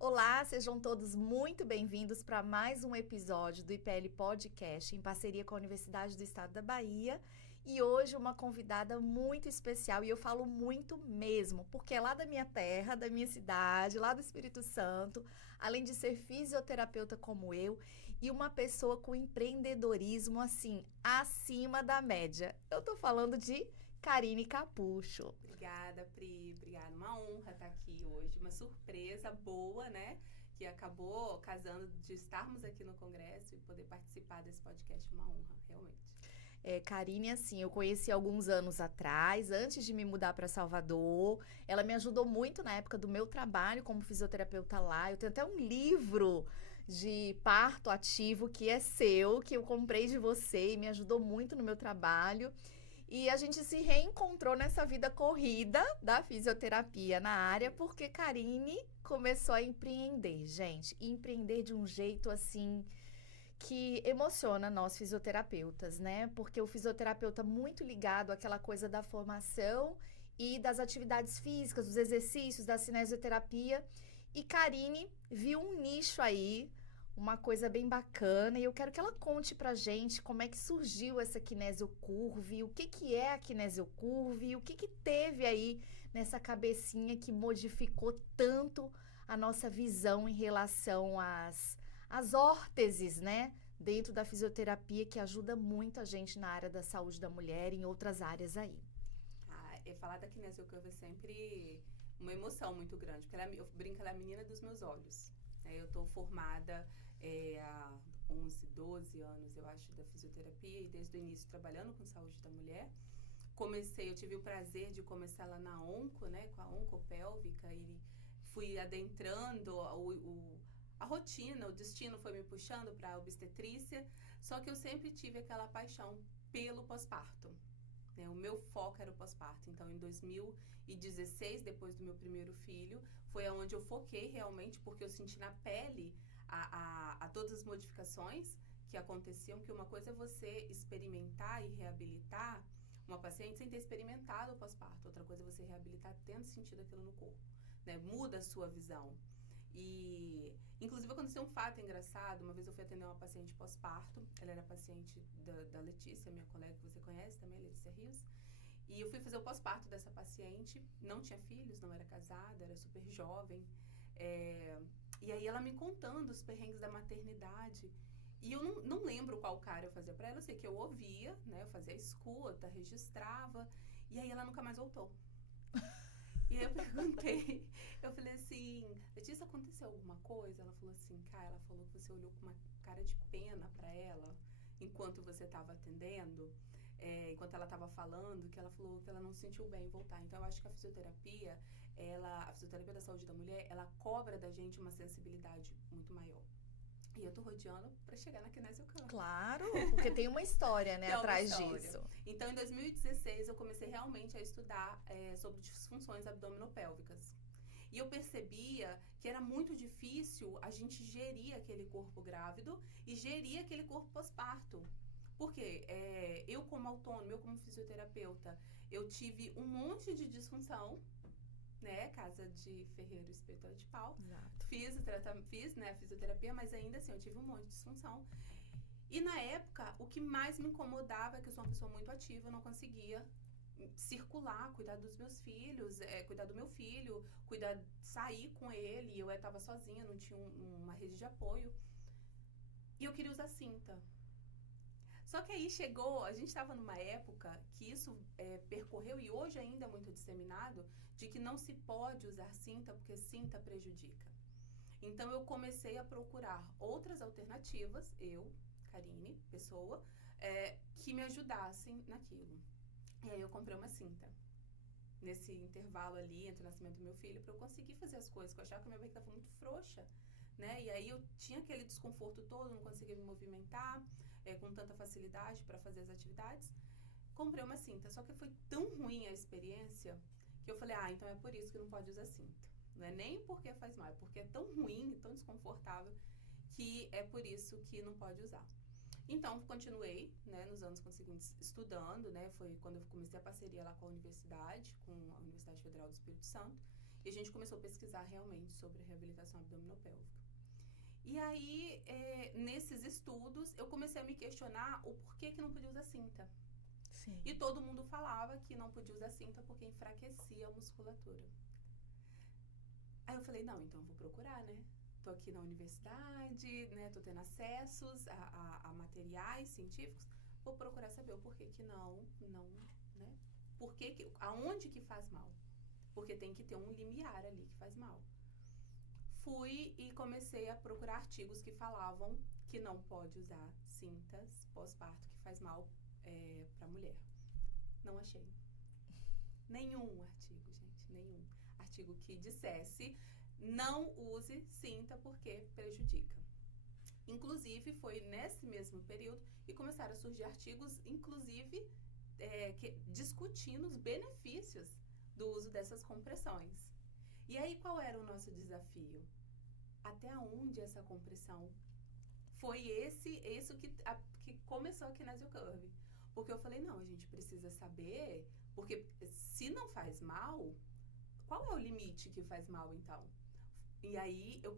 Olá, sejam todos muito bem-vindos para mais um episódio do IPL Podcast, em parceria com a Universidade do Estado da Bahia. E hoje uma convidada muito especial, e eu falo muito mesmo, porque é lá da minha terra, da minha cidade, lá do Espírito Santo, além de ser fisioterapeuta como eu, e uma pessoa com empreendedorismo, assim, acima da média. Eu tô falando de Karine Capucho. Obrigada, Pri. Obrigada. Uma honra estar aqui hoje. Uma surpresa boa, né? Que acabou casando de estarmos aqui no Congresso e poder participar desse podcast. Uma honra, realmente. Karine, assim, eu conheci alguns anos atrás, antes de me mudar para Salvador. Ela me ajudou muito na época do meu trabalho como fisioterapeuta lá. Eu tenho até um livro de parto ativo que é seu, que eu comprei de você e me ajudou muito no meu trabalho. E a gente se reencontrou nessa vida corrida da fisioterapia na área, porque Karine começou a empreender, gente. E empreender de um jeito assim que emociona nós fisioterapeutas, né? Porque o fisioterapeuta muito ligado àquela coisa da formação e das atividades físicas, dos exercícios, da cinesioterapia. E Karine viu um nicho aí, uma coisa bem bacana, e eu quero que ela conte pra gente como é que surgiu essa kinesiocurve, o que que é a kinesiocurve, o que que teve aí nessa cabecinha que modificou tanto a nossa visão em relação às órteses, né? Dentro da fisioterapia, que ajuda muito a gente na área da saúde da mulher e em outras áreas aí. Falar da kinesiocurva é sempre uma emoção muito grande, porque eu brinco, ela é a menina dos meus olhos. Eu estou formada há 11, 12 anos, eu acho, da fisioterapia e desde o início trabalhando com saúde da mulher. Eu tive o prazer de começar lá na Onco, né, com a oncopélvica, e fui adentrando a rotina, o destino foi me puxando para a obstetrícia, só que eu sempre tive aquela paixão pelo pós-parto. O meu foco era o pós-parto. Então, em 2016, depois do meu primeiro filho, foi onde eu foquei realmente, porque eu senti na pele a todas as modificações que aconteciam, que uma coisa é você experimentar e reabilitar uma paciente sem ter experimentado o pós-parto. Outra coisa é você reabilitar tendo sentido aquilo no corpo. Muda a sua visão. E, inclusive, aconteceu um fato engraçado. Uma vez eu fui atender uma paciente pós-parto. Ela era paciente da Letícia, minha colega que você conhece também, Letícia Rios. E eu fui fazer o pós-parto dessa paciente. Não tinha filhos, não era casada, era super jovem. E aí ela me contando os perrengues da maternidade. E eu não lembro qual cara eu fazia pra ela. Eu sei que eu ouvia, né? Eu fazia a escuta, registrava. E aí ela nunca mais voltou. E aí eu perguntei, eu falei assim, Letícia, aconteceu alguma coisa? Ela falou assim, cara, ela falou que você olhou com uma cara de pena pra ela enquanto você estava atendendo, enquanto ela estava falando, que ela falou que ela não se sentiu bem em voltar. Então eu acho que a fisioterapia da saúde da mulher, ela cobra da gente uma sensibilidade muito maior. E eu tô rodeando para chegar na kinesiocurve. Claro, porque tem uma história, né, Tem uma atrás história. disso. Então, em 2016, eu comecei realmente a estudar sobre disfunções abdominopélvicas. E eu percebia que era muito difícil a gente gerir aquele corpo grávido e gerir aquele corpo pós-parto. Porque eu como autônoma, eu como fisioterapeuta, eu tive um monte de disfunção, né? Casa de ferreiro espiritual de pau. Exato. Fiz, né, a fisioterapia, mas ainda assim eu tive um monte de disfunção. E na época, o que mais me incomodava é que eu sou uma pessoa muito ativa, eu não conseguia circular, cuidar dos meus filhos, cuidar do meu filho, sair com ele. Eu estava sozinha, não tinha uma rede de apoio. E eu queria usar cinta. Só que aí chegou, a gente estava numa época que isso percorreu, e hoje ainda é muito disseminado, de que não se pode usar cinta porque cinta prejudica. Então eu comecei a procurar outras alternativas, Karine, pessoa, que me ajudassem naquilo. E aí eu comprei uma cinta. Nesse intervalo ali, entre o nascimento do meu filho, para eu conseguir fazer as coisas, porque eu achava que a minha barriga estava muito frouxa, né? E aí eu tinha aquele desconforto todo, não conseguia me movimentar com tanta facilidade para fazer as atividades. Comprei uma cinta, só que foi tão ruim a experiência que eu falei, então é por isso que não pode usar cinta. Não é nem porque faz mal, é porque é tão ruim, tão desconfortável, que é por isso que não pode usar. Então, continuei, né, nos anos conseguintes estudando, né, foi quando eu comecei a parceria lá com a Universidade Federal do Espírito Santo. E a gente começou a pesquisar realmente sobre reabilitação abdominopélvica. E aí, nesses estudos, eu comecei a me questionar o porquê que não podia usar cinta. Sim. E todo mundo falava que não podia usar cinta porque enfraquecia a musculatura. Aí eu falei, não, então eu vou procurar, né? Tô aqui na universidade, né? Tô tendo acessos a materiais científicos. Vou procurar saber o porquê que não, né? Aonde que faz mal? Porque tem que ter um limiar ali que faz mal. Fui e comecei a procurar artigos que falavam que não pode usar cintas pós-parto que faz mal para mulher. Não achei. Nenhum artigo, gente, nenhum artigo que dissesse não use cinta porque prejudica. Inclusive, foi nesse mesmo período que começaram a surgir artigos, inclusive, discutindo os benefícios do uso dessas compressões. E aí, qual era o nosso desafio? Até onde essa compressão foi isso que começou a Kinesio Curve. Porque eu falei, não, a gente precisa saber, porque se não faz mal, qual é o limite que faz mal, então? E aí, eu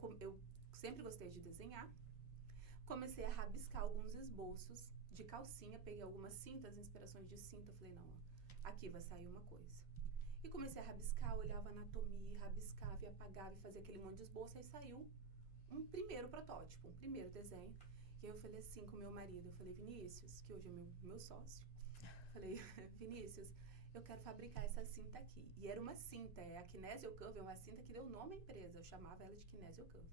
sempre gostei de desenhar, comecei a rabiscar alguns esboços de calcinha, peguei algumas cintas, inspirações de cinta, falei, não, aqui vai sair uma coisa. E comecei a rabiscar, olhava a anatomia, rabiscava e apagava e fazia aquele monte de esboço, aí saiu um primeiro protótipo, um primeiro desenho. E aí eu falei assim com meu marido, eu falei, Vinícius, que hoje é meu sócio, falei, Vinícius, eu quero fabricar essa cinta aqui. E era uma cinta, a Kinesio Curve, é uma cinta que deu nome à empresa, eu chamava ela de Kinesio Curve.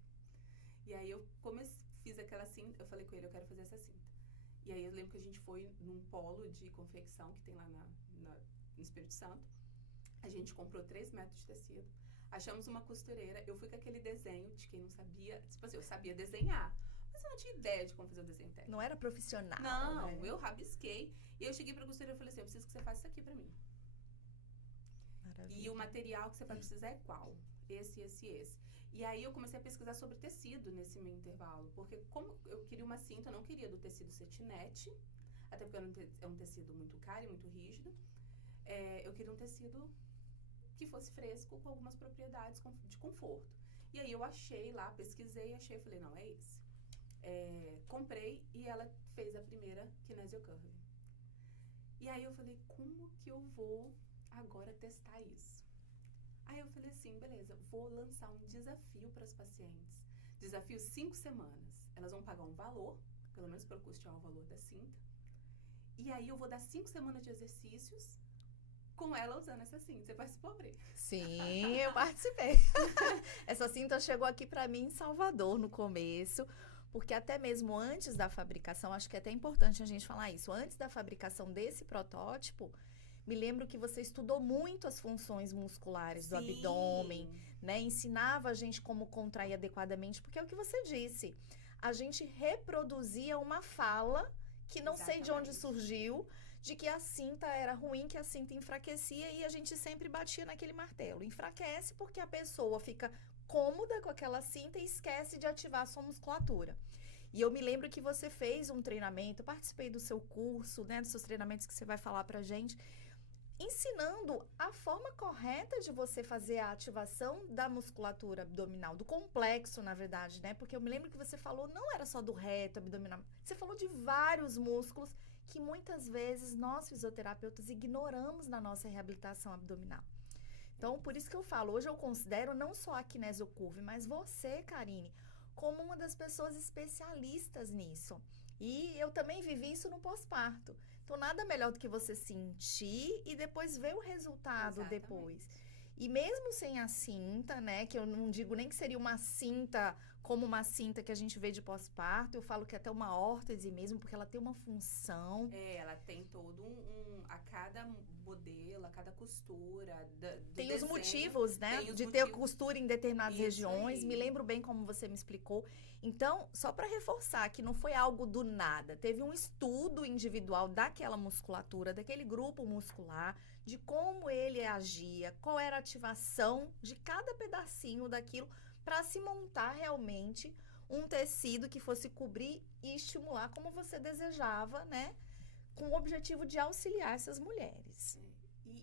E aí eu fiz aquela cinta, eu falei com ele, eu quero fazer essa cinta. E aí eu lembro que a gente foi num polo de confecção que tem lá no Espírito Santo. A gente comprou 3 metros de tecido, achamos uma costureira, eu fui com aquele desenho de quem não sabia, tipo assim, eu sabia desenhar, mas eu não tinha ideia de como fazer o desenho técnico. Não era profissional, não, né? Eu rabisquei e eu cheguei pra costureira e falei assim, eu preciso que você faça isso aqui pra mim. Maravilha. E o material que você vai precisar é qual? Esse. E aí eu comecei a pesquisar sobre tecido nesse meio intervalo, porque como eu queria uma cinta, eu não queria do tecido cetinete, até porque é um tecido muito caro e muito rígido. Eu queria um tecido que fosse fresco, com algumas propriedades de conforto. E aí eu achei lá, pesquisei, achei, falei, não, é esse. Comprei e ela fez a primeira Kinesio Curve. E aí eu falei, como que eu vou agora testar isso? Aí eu falei assim, beleza, vou lançar um desafio para as pacientes. Desafio 5 semanas. Elas vão pagar um valor, pelo menos para custear o valor da cinta. E aí eu vou dar 5 semanas de exercícios com ela usando essa cinta. Você participou, Bri? Sim, eu participei. Essa cinta chegou aqui para mim em Salvador no começo, porque até mesmo antes da fabricação, acho que é até importante a gente falar isso, antes da fabricação desse protótipo, me lembro que você estudou muito as funções musculares do abdômen, né? Ensinava a gente como contrair adequadamente, porque é o que você disse. A gente reproduzia uma fala que não sei de onde surgiu, de que a cinta era ruim, que a cinta enfraquecia e a gente sempre batia naquele martelo. Enfraquece porque a pessoa fica cômoda com aquela cinta e esquece de ativar a sua musculatura. E eu me lembro que você fez um treinamento, participei do seu curso, né, dos seus treinamentos que você vai falar pra gente, ensinando a forma correta de você fazer a ativação da musculatura abdominal, do complexo, na verdade, né? Porque eu me lembro que você falou, não era só do reto abdominal, você falou de vários músculos que muitas vezes nós fisioterapeutas ignoramos na nossa reabilitação abdominal. Então, por isso que eu falo, hoje eu considero não só a Kinesio Curve, mas você, Karine, como uma das pessoas especialistas nisso. E eu também vivi isso no pós-parto. Então, nada melhor do que você sentir e depois ver o resultado depois. E mesmo sem a cinta, né, que eu não digo nem que seria uma cinta como uma cinta que a gente vê de pós-parto, eu falo que é até uma órtese mesmo, porque ela tem uma função. Ela tem todo a cada modelo, a cada costura tem desenho, os motivos, né, ter costura em determinadas regiões, me lembro bem como você me explicou. Então, só para reforçar que não foi algo do nada, teve um estudo individual daquela musculatura, daquele grupo muscular, de como ele agia, qual era a ativação de cada pedacinho daquilo, para se montar realmente um tecido que fosse cobrir e estimular como você desejava, né? Com o objetivo de auxiliar essas mulheres.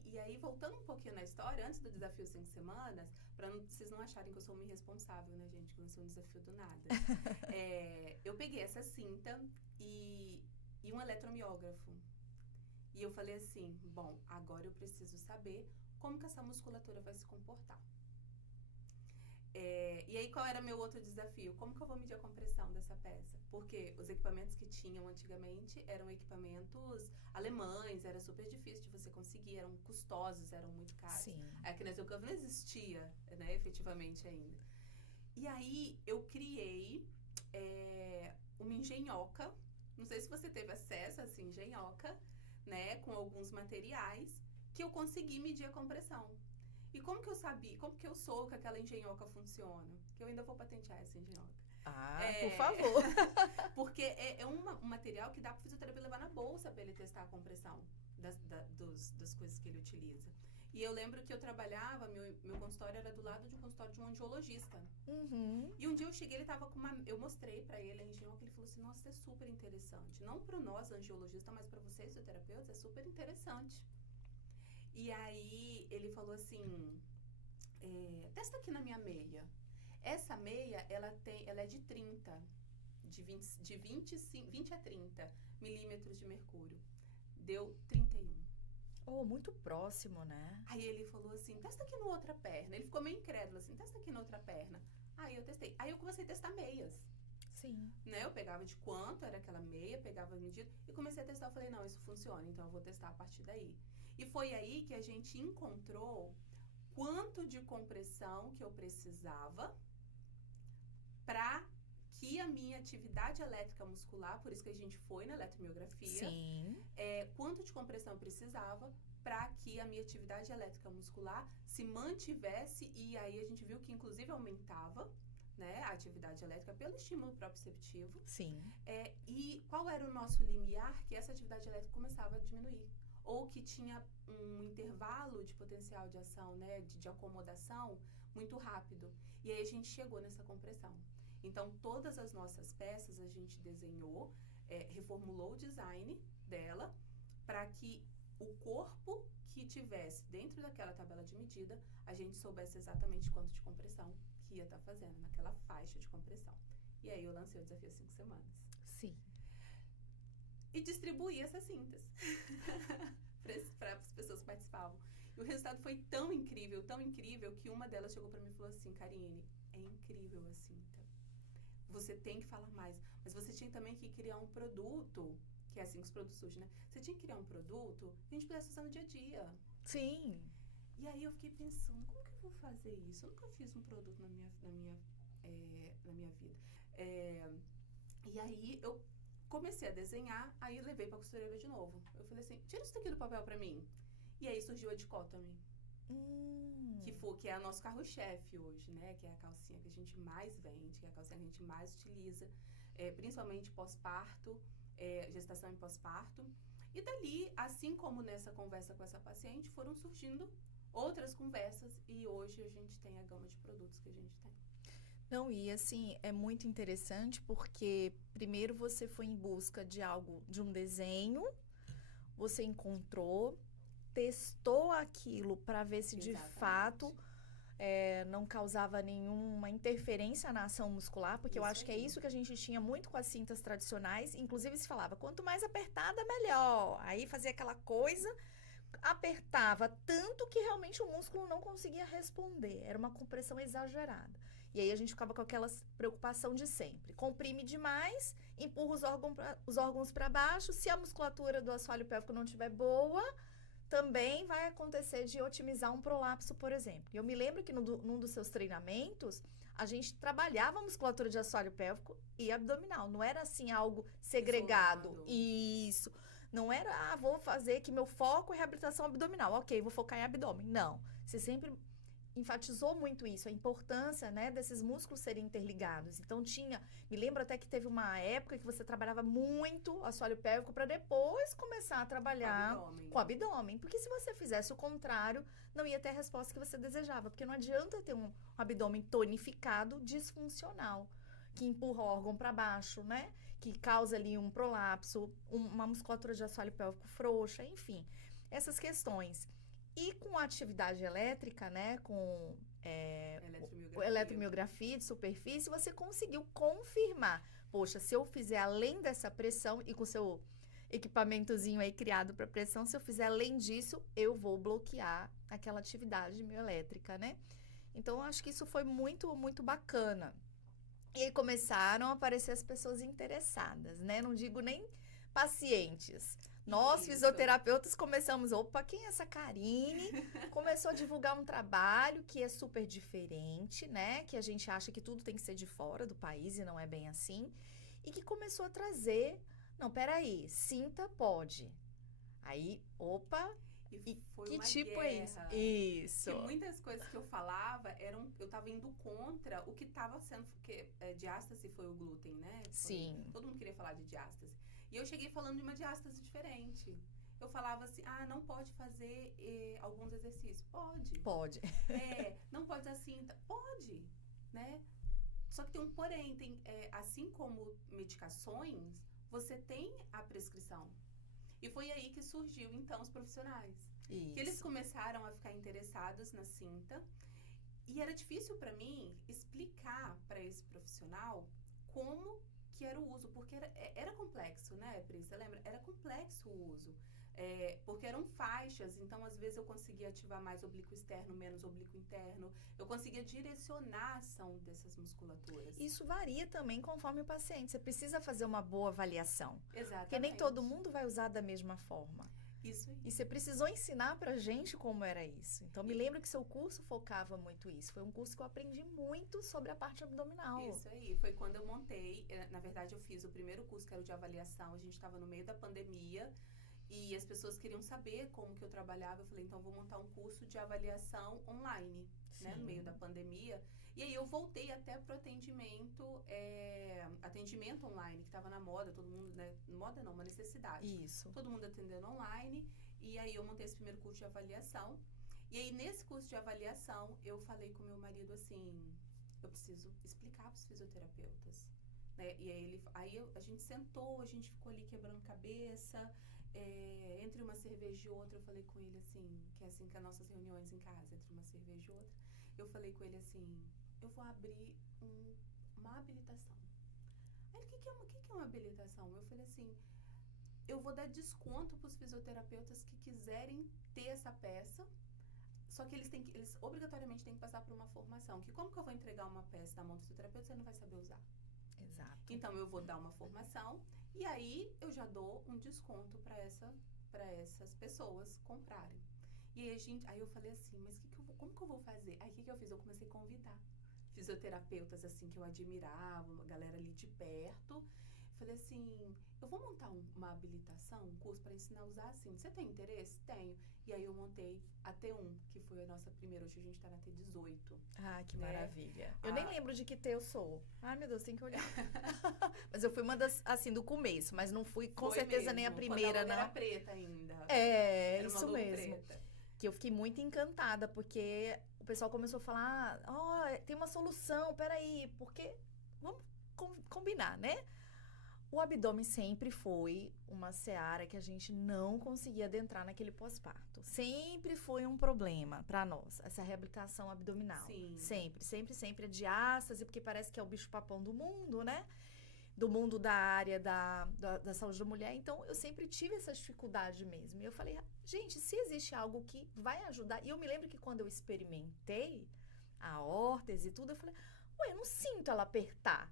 E aí, voltando um pouquinho na história, antes do desafio 5 semanas, Pra vocês não acharem que eu sou uma irresponsável, né, gente? Que eu não sou um desafio do nada. Eu peguei essa cinta e um eletromiógrafo. E eu falei assim, bom, agora eu preciso saber como que essa musculatura vai se comportar. E aí, qual era meu outro desafio? Como que eu vou medir a compressão dessa peça? Porque os equipamentos que tinham antigamente eram equipamentos alemães, era super difícil de você conseguir, eram custosos, eram muito caros. Sim. A Kinesiocurve não existia, né, efetivamente ainda. E aí, eu criei uma engenhoca, não sei se você teve acesso a essa engenhoca, né, com alguns materiais, que eu consegui medir a compressão. E como que eu sabia, como que eu soube que aquela engenhoca funciona? Que eu ainda vou patentear essa engenhoca. Por favor. Porque é um material que dá para o fisioterapeuta levar na bolsa para ele testar a compressão das coisas que ele utiliza. E eu lembro que eu trabalhava, meu consultório era do lado de um consultório de um angiologista. Uhum. E um dia eu cheguei, ele tava com eu mostrei para ele a engenhoca, ele falou assim, nossa, isso é super interessante. Não para nós angiologistas, mas para vocês fisioterapeutas, é super interessante. E aí, ele falou assim, testa aqui na minha meia. Essa meia, ela é de 30, de 20 a 30 milímetros de mercúrio. Deu 31. Muito próximo, né? Aí ele falou assim, testa aqui na outra perna. Ele ficou meio incrédulo assim, testa aqui na outra perna. Aí eu testei. Aí eu comecei a testar meias. Sim. Né? Eu pegava de quanto era aquela meia, pegava a medida e comecei a testar. Eu falei, não, isso funciona, então eu vou testar a partir daí. E foi aí que a gente encontrou quanto de compressão que eu precisava para que a minha atividade elétrica muscular, por isso que a gente foi na eletromiografia, Sim. Quanto de compressão eu precisava para que a minha atividade elétrica muscular se mantivesse, e aí a gente viu que inclusive aumentava, né, a atividade elétrica pelo estímulo proprioceptivo. Sim. E qual era o nosso limiar que essa atividade elétrica começava a diminuir? Ou que tinha um intervalo de potencial de ação, né, de acomodação muito rápido. E aí a gente chegou nessa compressão. Então, todas as nossas peças a gente desenhou, reformulou o design dela para que o corpo que tivesse dentro daquela tabela de medida, a gente soubesse exatamente quanto de compressão que ia estar fazendo naquela faixa de compressão. E aí eu lancei o desafio 5 semanas. Sim. E distribuí essas cintas para as pessoas que participavam. E o resultado foi tão incrível, que uma delas chegou para mim e falou assim, Karine, é incrível a cinta. Você tem que falar mais. Mas você tinha também que criar um produto, que é assim que os produtos surgem, né? Você tinha que criar um produto que a gente pudesse usar no dia a dia. Sim. E aí eu fiquei pensando, como que eu vou fazer isso? Eu nunca fiz um produto na minha vida. E aí eu comecei a desenhar, aí eu levei pra costureira de novo. Eu falei assim, tira isso daqui do papel pra mim. E aí surgiu a dicotomy. Que é o nosso carro-chefe hoje, né? Que é a calcinha que a gente mais vende, que é a calcinha que a gente mais utiliza, principalmente pós-parto, gestação e pós-parto. E dali, assim como nessa conversa com essa paciente, foram surgindo outras conversas e hoje a gente tem a gama de produtos que a gente tem. Não, e assim, é muito interessante porque primeiro você foi em busca de algo, de um desenho, você encontrou, testou aquilo para ver se de fato não causava nenhuma interferência na ação muscular, porque eu acho que é isso que a gente tinha muito com as cintas tradicionais, inclusive se falava, quanto mais apertada, melhor. Aí fazia aquela coisa, apertava tanto que realmente o músculo não conseguia responder, era uma compressão exagerada. E aí a gente ficava com aquela preocupação de sempre. Comprime demais, empurra os órgãos para baixo, se a musculatura do assoalho pélvico não estiver boa, também vai acontecer de otimizar um prolapso, por exemplo. E eu me lembro que num dos seus treinamentos, a gente trabalhava a musculatura de assoalho pélvico e abdominal. Não era assim algo segregado. Isolado. Isso. Não era, vou fazer que meu foco é reabilitação abdominal. Ok, vou focar em abdômen. Não. Você sempre enfatizou muito isso, a importância, né, desses músculos serem interligados. Então me lembro até que teve uma época que você trabalhava muito assoalho pélvico para depois começar a trabalhar com o abdômen. Porque se você fizesse o contrário, não ia ter a resposta que você desejava. Porque não adianta ter um abdômen tonificado disfuncional, que empurra o órgão para baixo, né, que causa ali um prolapso, uma musculatura de assoalho pélvico frouxa, enfim, essas questões. E com a atividade elétrica, né, com eletromiografia de superfície, você conseguiu confirmar. Poxa, se eu fizer além dessa pressão e com seu equipamentozinho aí criado para pressão, se eu fizer além disso, eu vou bloquear aquela atividade mioelétrica, né? Então, eu acho que isso foi muito, muito bacana. E aí começaram a aparecer as pessoas interessadas, né? Não digo nem pacientes. Nós, Isso. fisioterapeutas, começamos... Opa, quem é essa Karine? Começou a divulgar um trabalho que é super diferente, né? Que a gente acha que tudo tem que ser de fora do país e não é bem assim. E que começou a trazer... Não, peraí, cinta pode. Aí, opa... E foi que uma tipo guerra. é isso? Isso. Porque muitas coisas que eu falava eu tava indo contra o que tava sendo, porque diástase foi o glúten, né? Sim. Todo mundo queria falar de diástase. E eu cheguei falando de uma diástase diferente. Eu falava assim, não pode fazer alguns exercícios. Pode. Pode. Não pode dar cinta. Pode, né? Só que tem um porém, assim como medicações, você tem a prescrição. E foi aí que surgiu, então, os profissionais. Isso. Que eles começaram a ficar interessados na cinta. E era difícil para mim explicar para esse profissional como que era o uso. Porque era complexo, né, Pri? Você lembra? Era complexo o uso. Porque eram faixas, então às vezes eu conseguia ativar mais oblíquo externo, menos oblíquo interno. Eu conseguia direcionar a ação dessas musculaturas. Isso varia também conforme o paciente. Você precisa fazer uma boa avaliação. Exatamente. Porque nem todo mundo vai usar da mesma forma. Isso aí. E você precisou ensinar pra gente como era isso. Então, me lembro que seu curso focava muito isso. Foi um curso que eu aprendi muito sobre a parte abdominal. Isso aí. Foi quando eu montei. Na verdade, eu fiz o primeiro curso, que era o de avaliação. A gente estava no meio da pandemia. E as pessoas queriam saber como que eu trabalhava. Eu falei, então vou montar um curso de avaliação online, né, no meio da pandemia. E aí eu voltei até pro atendimento online, que estava na moda, todo mundo, né? Moda não, uma necessidade. Isso. Todo mundo atendendo online. E aí eu montei esse primeiro curso de avaliação. E aí nesse curso de avaliação, eu falei com meu marido assim, eu preciso explicar para os fisioterapeutas. Né? E aí a gente sentou, a gente ficou ali quebrando cabeça. Entre uma cerveja e outra, eu falei com ele assim, que é assim que as nossas reuniões em casa, entre uma cerveja e outra, eu falei com ele assim, eu vou abrir uma habilitação. Aí ele, o que é uma habilitação? Eu falei assim, eu vou dar desconto para os fisioterapeutas que quiserem ter essa peça, só que eles obrigatoriamente têm que passar por uma formação, que como que eu vou entregar uma peça na mão do fisioterapeuta, você não vai saber usar. Exato. Então, eu vou dar uma formação e aí eu já dou um desconto para essas pessoas comprarem. E aí eu falei assim, mas como que eu vou fazer? Aí o que eu fiz? Eu comecei a convidar fisioterapeutas assim que eu admirava, uma galera ali de perto. Falei assim, eu vou montar uma habilitação, um curso para ensinar a usar assim. Você tem interesse? Tenho. E aí eu montei a T1, que foi a nossa primeira. Hoje a gente tá na T18. Ah, que maravilha. Eu nem lembro de que T eu sou. Ai, meu Deus, tem que olhar. Mas eu fui uma das, assim, do começo. Mas não fui, com certeza, nem a primeira, não. Era preta ainda. Era isso mesmo. Preta. Que eu fiquei muito encantada, porque o pessoal começou a falar, tem uma solução, peraí, porque vamos combinar, né? O abdômen sempre foi uma seara que a gente não conseguia adentrar naquele pós-parto. Sempre foi um problema para nós, essa reabilitação abdominal. Sim. Sempre a diástase, porque parece que é o bicho-papão do mundo, né? Do mundo da área da saúde da mulher. Então, eu sempre tive essa dificuldade mesmo. E eu falei, gente, se existe algo que vai ajudar... E eu me lembro que quando eu experimentei a órtese e tudo, eu falei, eu não sinto ela apertar.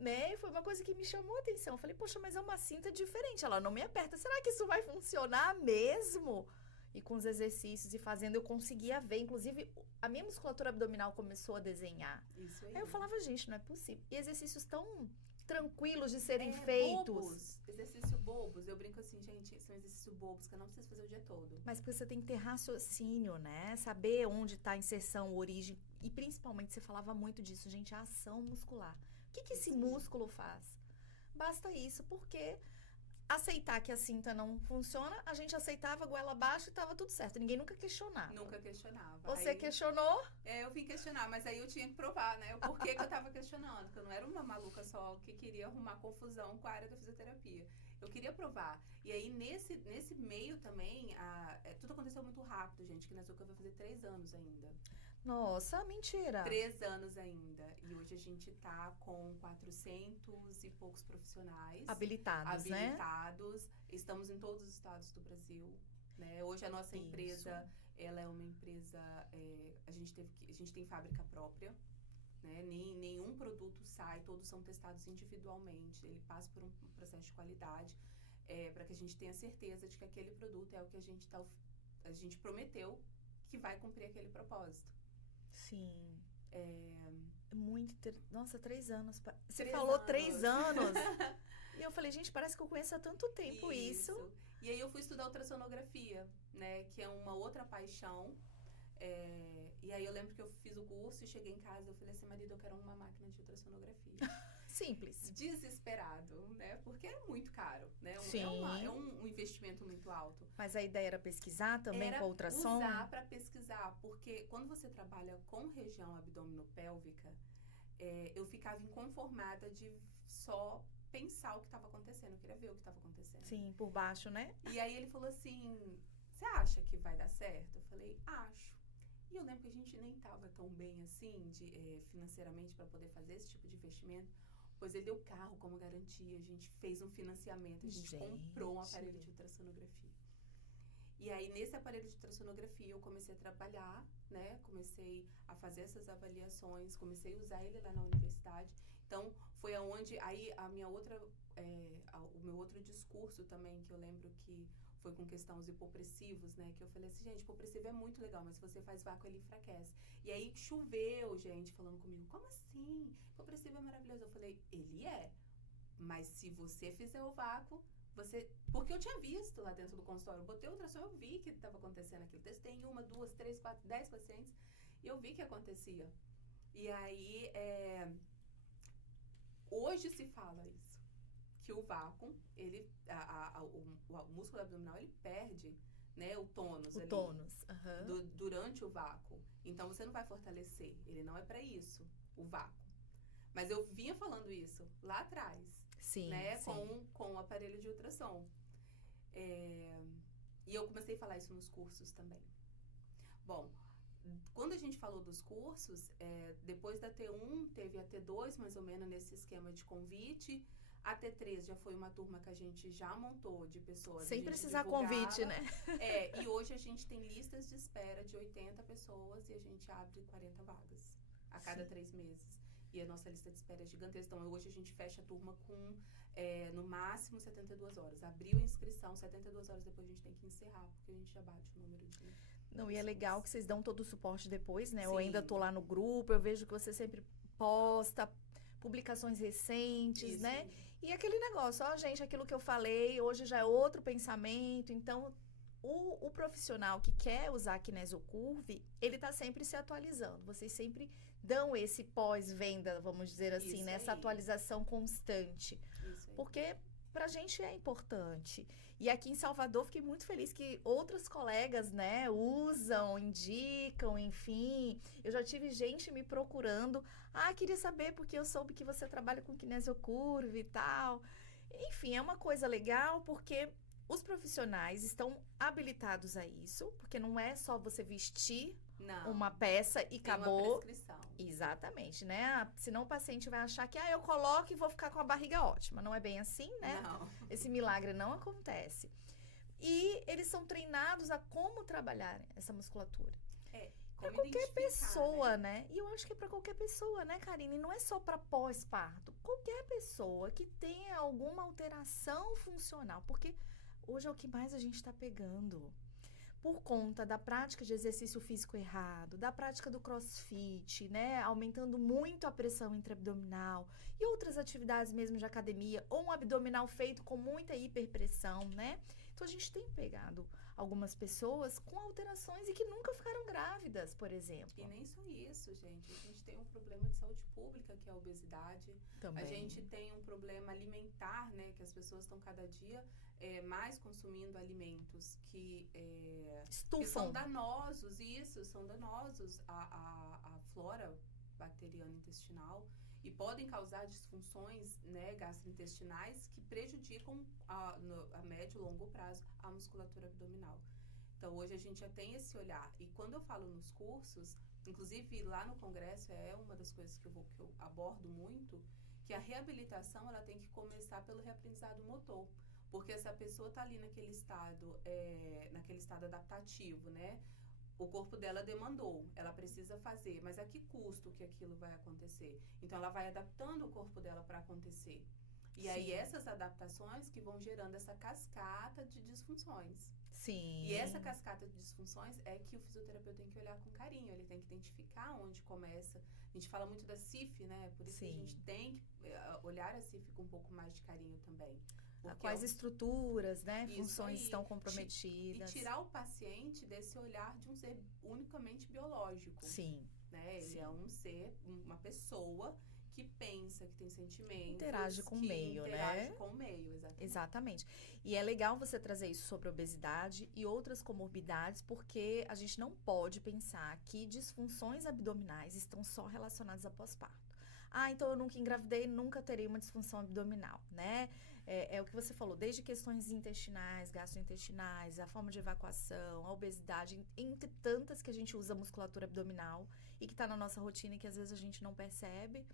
Né? Foi uma coisa que me chamou a atenção. Eu falei, poxa, mas é uma cinta diferente, ela não me aperta. Será que isso vai funcionar mesmo? E com os exercícios e fazendo, eu conseguia ver. Inclusive, a minha musculatura abdominal começou a desenhar. Isso aí. Aí eu falava, gente, não é possível. E exercícios tão tranquilos de serem feitos. Bobos. Exercício bobos. Eu brinco assim, gente, são exercícios bobos que eu não preciso fazer o dia todo. Mas porque você tem que ter raciocínio, né? Saber onde está a inserção, origem. E principalmente, você falava muito disso, gente, a ação muscular. O que esse músculo faz? Basta isso, porque aceitar que a cinta não funciona, a gente aceitava, goela abaixo e estava tudo certo. Ninguém nunca questionava. Nunca questionava. Você questionou? Eu vim questionar, mas aí eu tinha que provar, né? O porquê que eu estava questionando. Porque eu não era uma maluca só que queria arrumar confusão com a área da fisioterapia. Eu queria provar. E aí, nesse meio também, tudo aconteceu muito rápido, gente. Que na Zucca vai fazer 3 anos ainda. Nossa, mentira. 3 anos ainda. E hoje a gente está com 400 e poucos profissionais Habilitados, né? habilitados. Estamos em todos os estados do Brasil. Né? Hoje a nossa Isso. empresa, ela é uma empresa, a gente tem fábrica própria. Né? Nenhum produto sai, todos são testados individualmente. Ele passa por um processo de qualidade para que a gente tenha certeza de que aquele produto é o que a gente prometeu que vai cumprir aquele propósito. Sim. Nossa, 3 anos. Você 3 falou anos. 3 anos. E eu falei, gente, parece que eu conheço há tanto tempo isso. E aí eu fui estudar ultrassonografia, né? Que é uma outra paixão. E aí eu lembro que eu fiz o curso e cheguei em casa e eu falei assim, marido, eu quero uma máquina de ultrassonografia. Simples. Desesperado, né? Porque é muito caro, né? Sim. É um investimento muito alto. Mas a ideia era pesquisar também com ultrassom? Era usar para pesquisar, porque quando você trabalha com região abdominopélvica, eu ficava inconformada de só pensar o que estava acontecendo, eu queria ver o que estava acontecendo. Sim, por baixo, né? E aí ele falou assim, você acha que vai dar certo? Eu falei, acho. E eu lembro que a gente nem estava tão bem assim, financeiramente, para poder fazer esse tipo de investimento. Pois ele deu carro como garantia, a gente fez um financiamento, a gente comprou um aparelho de ultrassonografia. E aí, nesse aparelho de ultrassonografia, eu comecei a trabalhar, né? Comecei a fazer essas avaliações, comecei a usar ele lá na universidade. Então, foi aonde, aí a minha outra, o meu outro discurso também, que eu lembro que foi com questão dos hipopressivos, né? Que eu falei assim, gente, hipopressivo é muito legal, mas se você faz vácuo, ele enfraquece. E aí choveu, gente, falando comigo, como assim? Hipopressivo é maravilhoso. Eu falei, ele é, mas se você fizer o vácuo, porque eu tinha visto lá dentro do consultório, eu botei ultrassom, eu vi que estava acontecendo aquilo. Testei em 1, 2, 3, 4, 10 pacientes, e eu vi que acontecia. E aí, hoje se fala isso. Que o vácuo, o músculo abdominal, ele perde, né, o tônus ali. Tônus, durante o vácuo. Então, você não vai fortalecer. Ele não é para isso, o vácuo. Mas eu vinha falando isso lá atrás. Sim, né, sim. com o aparelho de ultrassom. E eu comecei a falar isso nos cursos também. Bom, quando a gente falou dos cursos, depois da T1, teve a T2, mais ou menos nesse esquema de convite. A T3 já foi uma turma que a gente já montou de pessoas. Sem precisar convite, né? E hoje a gente tem listas de espera de 80 pessoas e a gente abre 40 vagas a cada 3 meses. E a nossa lista de espera é gigantesca. Então, hoje a gente fecha a turma com, no máximo, 72 horas. Abriu a inscrição, 72 horas depois a gente tem que encerrar, porque a gente já bate o número de... Não, e é legal que vocês dão todo o suporte depois, né? Sim. Eu ainda tô lá no grupo, eu vejo que você sempre posta publicações recentes, Isso. né? E aquele negócio, ó, gente, aquilo que eu falei, hoje já é outro pensamento. Então, o profissional que quer usar a Kinesiocurve, ele tá sempre se atualizando. Vocês sempre dão esse pós-venda, vamos dizer assim, Isso né? Essa aí. atualização constante. Isso aí. Porque pra gente é importante. E aqui em Salvador, fiquei muito feliz que outras colegas, né, usam, indicam, enfim. Eu já tive gente me procurando. Ah, queria saber porque eu soube que você trabalha com Kinesiocurve e tal. Enfim, é uma coisa legal porque os profissionais estão habilitados a isso, porque não é só você vestir uma peça e acabou. Uma prescrição. Exatamente, né? Senão o paciente vai achar que eu coloco e vou ficar com a barriga ótima. Não é bem assim, né? Não. Esse milagre não acontece. E eles são treinados a como trabalhar essa musculatura. Para qualquer pessoa, né? E eu acho que é para qualquer pessoa, né, Karine? Não é só para pós-parto. Qualquer pessoa que tenha alguma alteração funcional. Porque hoje é o que mais a gente está pegando. Por conta da prática de exercício físico errado, da prática do crossfit, né? Aumentando muito a pressão intraabdominal e outras atividades mesmo de academia, ou um abdominal feito com muita hiperpressão, né? Então, a gente tem pegado algumas pessoas com alterações e que nunca ficaram grávidas, por exemplo. E nem só isso, gente. A gente tem um problema de saúde pública, que é a obesidade. Também. A gente tem um problema alimentar, né? Que as pessoas estão cada dia mais consumindo alimentos que são danosos. Isso, são danosos à flora bacteriana intestinal. E podem causar disfunções, né, gastrointestinais que prejudicam a médio e longo prazo a musculatura abdominal. Então, hoje a gente já tem esse olhar. E quando eu falo nos cursos, Inclusive, lá no congresso, é uma das coisas que eu abordo muito, que a reabilitação, ela tem que começar pelo reaprendizado motor. Porque essa pessoa está ali naquele estado adaptativo, né? O corpo dela demandou, ela precisa fazer, mas a que custo que aquilo vai acontecer? Então, ela vai adaptando o corpo dela para acontecer. E aí, Sim. essas adaptações que vão gerando essa cascata de disfunções. Sim. E essa cascata de disfunções é que o fisioterapeuta tem que olhar com carinho, ele tem que identificar onde começa. A gente fala muito da CIF, né? Por isso que a gente tem que olhar a CIF com um pouco mais de carinho também. Quais estruturas, né, funções aí, estão comprometidas. E tirar o paciente desse olhar de um ser unicamente biológico. Sim. Né? Ele é um ser, uma pessoa que pensa, que tem sentimentos. Interage com o meio, né? Interage com o meio, exatamente. Exatamente. E é legal você trazer isso sobre obesidade e outras comorbidades, porque a gente não pode pensar que disfunções abdominais estão só relacionadas a pós-parto. Então eu nunca engravidei, nunca terei uma disfunção abdominal, né? É o que você falou, desde questões intestinais, gastrointestinais, a forma de evacuação, a obesidade, entre tantas que a gente usa a musculatura abdominal e que está na nossa rotina e que às vezes a gente não percebe.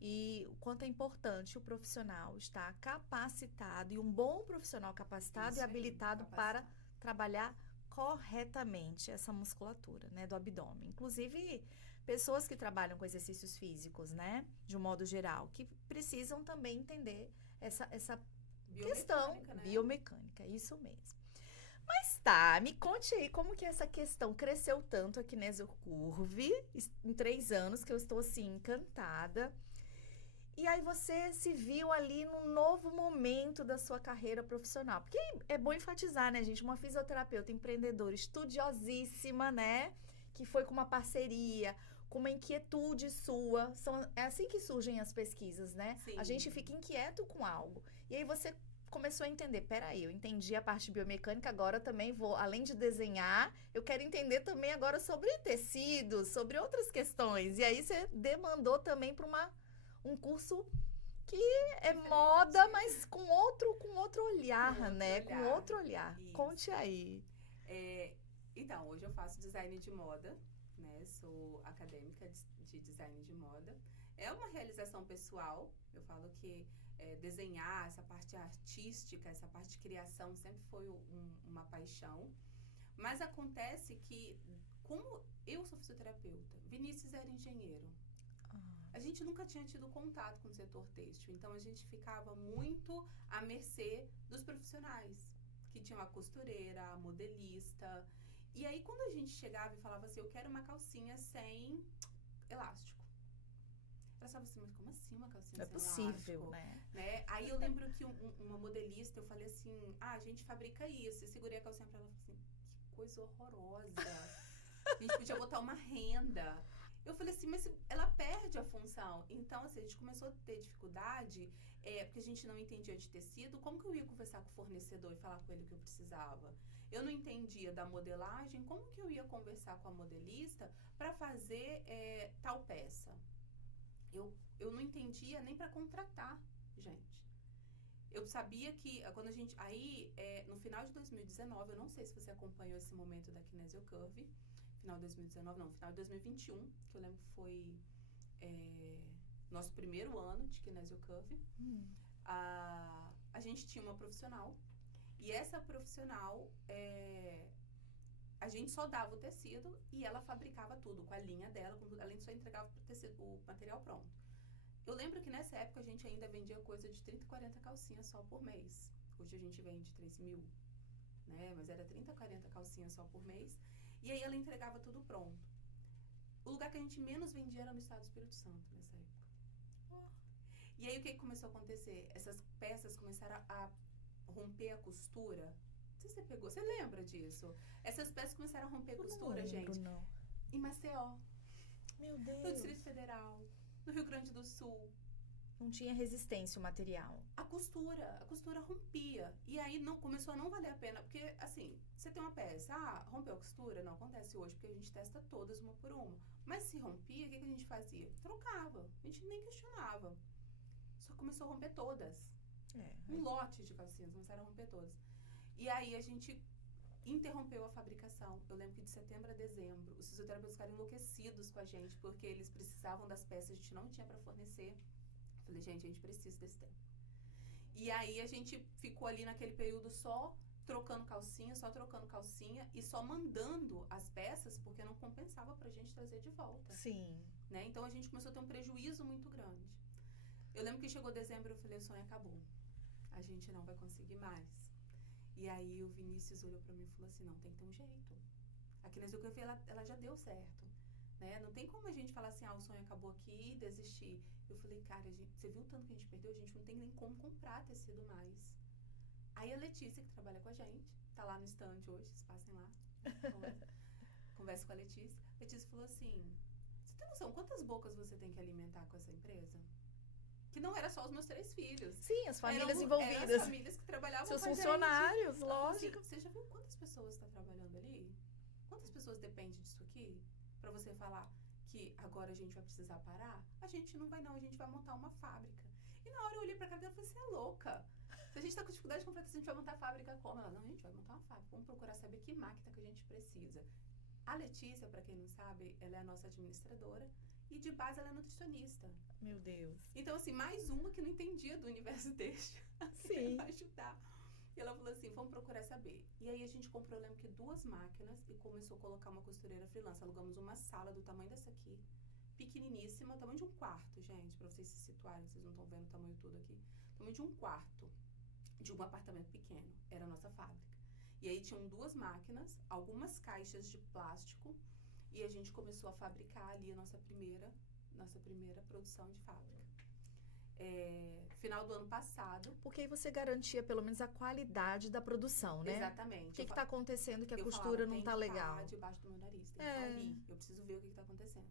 E o quanto é importante o profissional estar capacitado, e um bom profissional capacitado e habilitado para trabalhar corretamente essa musculatura, né, do abdômen. Inclusive, pessoas que trabalham com exercícios físicos, né, de um modo geral, que precisam também entender essa questão biomecânica, isso mesmo. Mas tá, me conte aí como que essa questão cresceu tanto aqui na Exocurve, em 3 anos, que eu estou, assim, encantada. E aí você se viu ali num novo momento da sua carreira profissional. Porque é bom enfatizar, né, gente? Uma fisioterapeuta empreendedora, estudiosíssima, né? Que foi com uma parceria, com uma inquietude sua. É assim que surgem as pesquisas, né? Sim. A gente fica inquieto com algo. E aí você começou a entender, peraí, eu entendi a parte biomecânica, agora também vou, além de desenhar, eu quero entender também agora sobre tecidos, sobre outras questões. E aí você demandou também para um curso que é moda, mas com outro olhar, né? Com outro olhar. Isso. Conte aí. Então, hoje eu faço design de moda, né? Sou acadêmica de design de moda. É uma realização pessoal. Eu falo que desenhar, essa parte artística, essa parte de criação sempre foi uma paixão. Mas acontece que, como eu sou fisioterapeuta, Vinícius era engenheiro. A gente nunca tinha tido contato com o setor têxtil, então a gente ficava muito à mercê dos profissionais, que tinham a costureira, a modelista. E aí, quando a gente chegava e falava assim, eu quero uma calcinha sem elástico. Ela falava assim, mas como assim uma calcinha sem elástico? É possível, né? Aí eu lembro que uma modelista, eu falei assim, a gente fabrica isso. Eu segurei a calcinha pra ela e falei assim, que coisa horrorosa. A gente podia botar uma renda. Eu falei assim, mas ela perde a função. Então, assim, a gente começou a ter dificuldade, porque a gente não entendia de tecido. Como que eu ia conversar com o fornecedor e falar com ele o que eu precisava? Eu não entendia da modelagem. Como que eu ia conversar com a modelista para fazer tal peça? Eu não entendia nem para contratar, gente. Eu sabia que quando a gente... Aí, no final de 2019, eu não sei se você acompanhou esse momento da Kinesio Curve, final de 2019, não, final de 2021, que eu lembro que foi nosso primeiro ano de Kinesio Curve. A gente tinha uma profissional, e essa profissional, a gente só dava o tecido e ela fabricava tudo com a linha dela, além de só entregava o material pronto. Eu lembro que nessa época a gente ainda vendia coisa de 30, 40 calcinhas só por mês. Hoje a gente vende 3.000, né? Mas era 30, 40 calcinhas só por mês. E aí ela entregava tudo pronto. O lugar que a gente menos vendia era no estado do Espírito Santo, nessa época. E aí o que começou a acontecer? Essas peças começaram a romper a costura. Não sei se você pegou, você lembra disso? Essas peças começaram a romper a costura, gente. Não. Em Maceió. Meu Deus. No Distrito Federal. No Rio Grande do Sul. Não tinha resistência o material. A costura rompia. E aí começou a não valer a pena. Porque, assim, você tem uma peça, rompeu a costura, não acontece hoje, porque a gente testa todas uma por uma. Mas se rompia, o que a gente fazia? Trocava. A gente nem questionava. Só começou a romper todas. Um lote de calcinhas, começaram a romper todas. E aí a gente... interrompeu a fabricação. Eu lembro que de setembro a dezembro, os fisioterapeutas ficaram enlouquecidos com a gente, porque eles precisavam das peças, a gente não tinha para fornecer. Eu falei, gente, a gente precisa desse tempo. E aí a gente ficou ali naquele período só trocando calcinha e só mandando as peças, porque não compensava pra gente trazer de volta. Sim. Né? Então a gente começou a ter um prejuízo muito grande. Eu lembro que chegou dezembro, eu falei, o sonho acabou. A gente não vai conseguir mais. E aí o Vinícius olhou pra mim e falou assim, não, tem que ter um jeito. A kinesiografia, ela já deu certo. Né? Não tem como a gente falar assim, o sonho acabou aqui e desistir. Eu falei, cara, você viu o tanto que a gente perdeu? A gente não tem nem como comprar tecido mais. Aí a Letícia, que trabalha com a gente, tá lá no stand hoje, vocês passem lá, conversa com a Letícia. A Letícia falou assim, você tem noção quantas bocas você tem que alimentar com essa empresa? Que não era só os meus 3 filhos. Sim, as famílias envolvidas. Eram as famílias que trabalhavam seus com a funcionários, gente. lógico. Assim, você já viu quantas pessoas estão trabalhando ali? Quantas pessoas dependem disso aqui? Pra você falar que agora a gente vai precisar parar? A gente não vai não, a gente vai montar uma fábrica. E na hora eu olhei pra cara dela e falei, você é louca? Se a gente tá com dificuldade de comprar, a gente vai montar a fábrica como? Ela, não, a gente vai montar uma fábrica. Vamos procurar saber que máquina que a gente precisa. A Letícia, pra quem não sabe, ela é a nossa administradora. E de base ela é nutricionista. Meu Deus. Então, assim, mais uma que não entendia do universo têxtil. Sim. Vai ajudar. E ela falou assim, vamos procurar saber. E aí a gente comprou, eu lembro que 2 máquinas e começou a colocar uma costureira freelance. Alugamos uma sala do tamanho dessa aqui. Pequeniníssima, tamanho de um quarto, gente. Pra vocês se situarem, vocês não estão vendo o tamanho todo aqui. Tamanho de um quarto. De um apartamento pequeno. Era a nossa fábrica. E aí tinham 2 máquinas, algumas caixas de plástico. E a gente começou a fabricar ali a nossa primeira produção de fábrica. Final do ano passado. Porque aí você garantia pelo menos a qualidade da produção, né? Exatamente. O que tá acontecendo que a costura não tá legal? Tem que estar debaixo do meu nariz, tem que estar ali. Eu preciso ver o que tá acontecendo.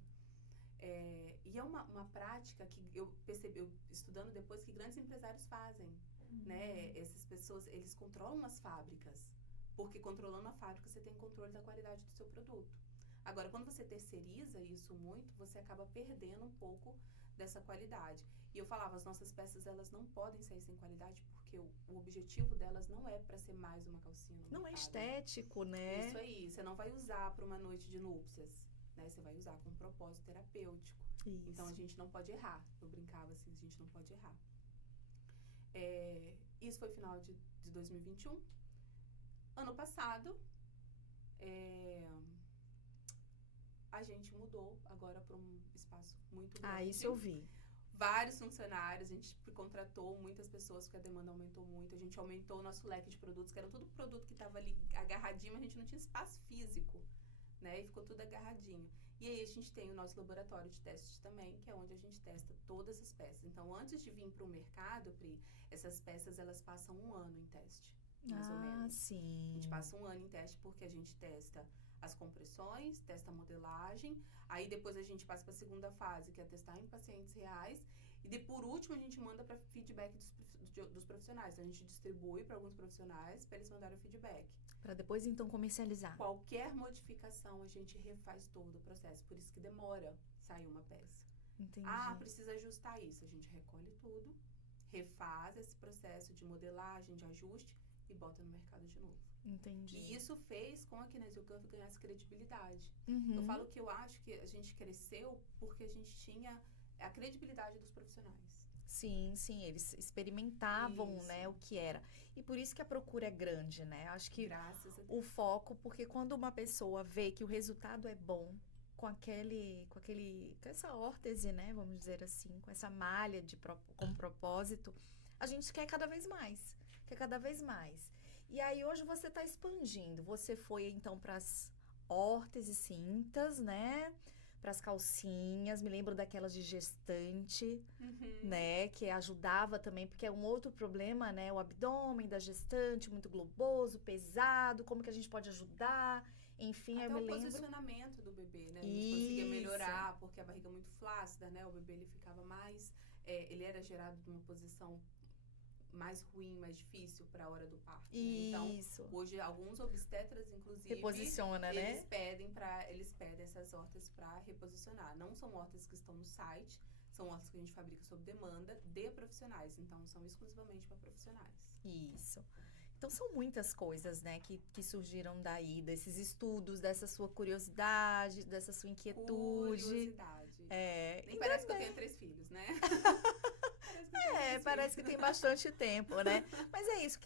E é uma prática que eu percebi, estudando depois, que grandes empresários fazem. Né? Essas pessoas, eles controlam as fábricas. Porque controlando a fábrica, você tem controle da qualidade do seu produto. Agora, quando você terceiriza isso muito, você acaba perdendo um pouco dessa qualidade. E eu falava, as nossas peças, elas não podem sair sem qualidade, porque o objetivo delas não é para ser mais uma calcinha no Não mercado. é estético, né? Isso aí, você não vai usar para uma noite de núpcias, né? Você vai usar com um propósito terapêutico. Isso. Então, a gente não pode errar. Eu brincava assim, a gente não pode errar. Isso foi final de 2021. Ano passado, a gente mudou agora para um espaço muito grande. Isso eu vi. Vários funcionários, a gente contratou muitas pessoas porque a demanda aumentou muito. A gente aumentou o nosso leque de produtos, que era tudo produto que estava ali agarradinho, mas a gente não tinha espaço físico, né? E ficou tudo agarradinho. E aí a gente tem o nosso laboratório de testes também, que é onde a gente testa todas as peças. Então, antes de vir para o mercado, Pri, essas peças elas passam 1 ano em teste, mais ou menos. Sim. A gente passa 1 ano em teste porque a gente testa as compressões, testa a modelagem, aí depois a gente passa para a segunda fase, que é testar em pacientes reais, e por último a gente manda para feedback dos profissionais. Então, a gente distribui para alguns profissionais para eles mandarem o feedback. Para depois então comercializar. Qualquer modificação a gente refaz todo o processo, por isso que demora sair uma peça. Entendi. Precisa ajustar isso, a gente recolhe tudo, refaz esse processo de modelagem, de ajuste e bota no mercado de novo. Entendi. E isso fez com que a Kinesiocurve ganhasse credibilidade. Uhum. Eu falo que eu acho que a gente cresceu porque a gente tinha a credibilidade dos profissionais. Sim, eles experimentavam, Isso. né, o que era. E por isso que a procura é grande, né? Acho que Graças a Deus. o foco, porque quando uma pessoa vê que o resultado é bom, com essa órtese, né, vamos dizer assim, com essa malha com propósito, a gente quer cada vez mais. E aí hoje você está expandindo. Você foi então para as órteses cintas, né? Para as calcinhas, me lembro daquelas de gestante, né? Que ajudava também, porque é um outro problema, né? O abdômen da gestante, muito globoso, pesado, como que a gente pode ajudar? Enfim, até eu me o lembro... posicionamento do bebê, né? A gente conseguia melhorar, porque a barriga é muito flácida, né? O bebê, ele ficava mais... ele era gerado numa posição mais ruim, mais difícil para a hora do parto. Né? Então, hoje, alguns obstetras, inclusive... Reposiciona, né? Eles pedem essas órteses para reposicionar. Não são órteses que estão no site, são órteses que a gente fabrica sob demanda de profissionais. Então, são exclusivamente para profissionais. Isso. Então, são muitas coisas, né, que surgiram daí, desses estudos, dessa sua curiosidade, dessa sua inquietude. Curiosidade. Nem Ainda parece que eu bem. tenho 3 filhos, né? Parece que eu tenho 3 Parece que filhos. tem bastante tempo, né? Mas é isso,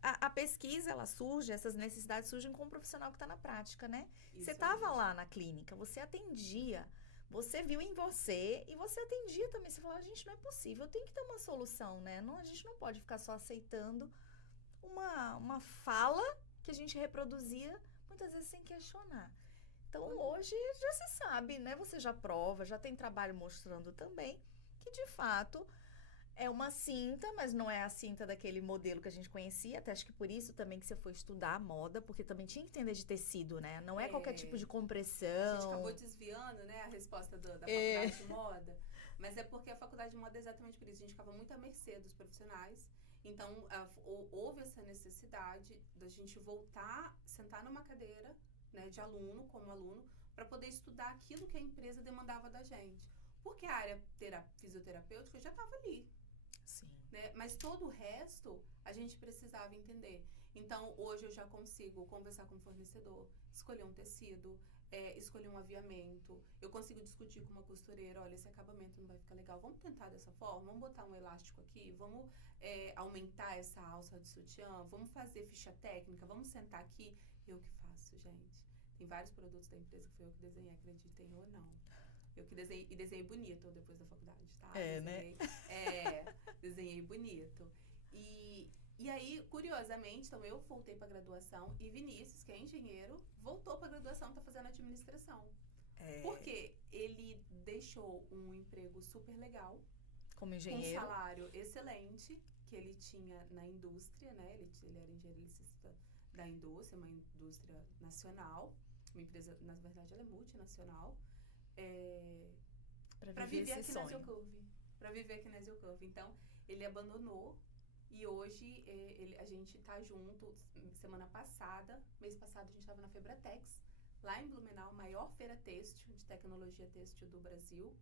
a pesquisa, ela surge, essas necessidades surgem com o profissional que está na prática, né? Isso Você estava aí. lá na clínica, você atendia, você viu em você e você atendia também. Você falou, gente, não é possível, tem que ter uma solução, né? Não, a gente não pode ficar só aceitando uma fala que a gente reproduzia, muitas vezes sem questionar. Então, hoje já se sabe, né? Você já prova, já tem trabalho mostrando também que, de fato, é uma cinta, mas não é a cinta daquele modelo que a gente conhecia. Até acho que por isso também que você foi estudar a moda, porque também tinha que entender de tecido, né? Não é qualquer tipo de A gente acabou compressão. desviando, né, a resposta da É. faculdade de moda, mas é porque a faculdade de moda é exatamente por isso. A gente ficava muito à mercê dos profissionais. Então, houve essa necessidade da gente voltar, sentar numa cadeira, né, de aluno, como aluno, para poder estudar aquilo que a empresa demandava da gente. Porque a área fisioterapêutica já estava ali, Sim. né? Mas todo o resto a gente precisava entender. Então, hoje eu já consigo conversar com o fornecedor, escolher um tecido, escolher um aviamento. Eu consigo discutir com uma costureira, olha, esse acabamento não vai ficar legal, vamos tentar dessa forma, vamos botar um elástico aqui, vamos aumentar essa alça de sutiã, vamos fazer ficha técnica, vamos sentar aqui. Eu que faço, gente. Tem vários produtos da empresa que foi eu que desenhei, acreditem ou não. Eu que desenhei, e desenhei bonito depois da faculdade, tá? Né? Desenhei bonito. E aí, curiosamente, então eu voltei para graduação e Vinícius, que é engenheiro, voltou para graduação, tá fazendo administração. Porque ele deixou um emprego super legal, Como com um engenheiro. salário excelente, que ele tinha na indústria, né? Ele era engenheiro eletricista da indústria, uma indústria nacional, uma empresa, na verdade, ela é multinacional. Para viver aqui na Zilcurve. Para viver aqui na Zilcurve. Então, ele abandonou e hoje a gente tá junto. Semana passada, mês passado, a gente estava na Febratex, lá em Blumenau, maior feira têxtil, de tecnologia têxtil do Brasil.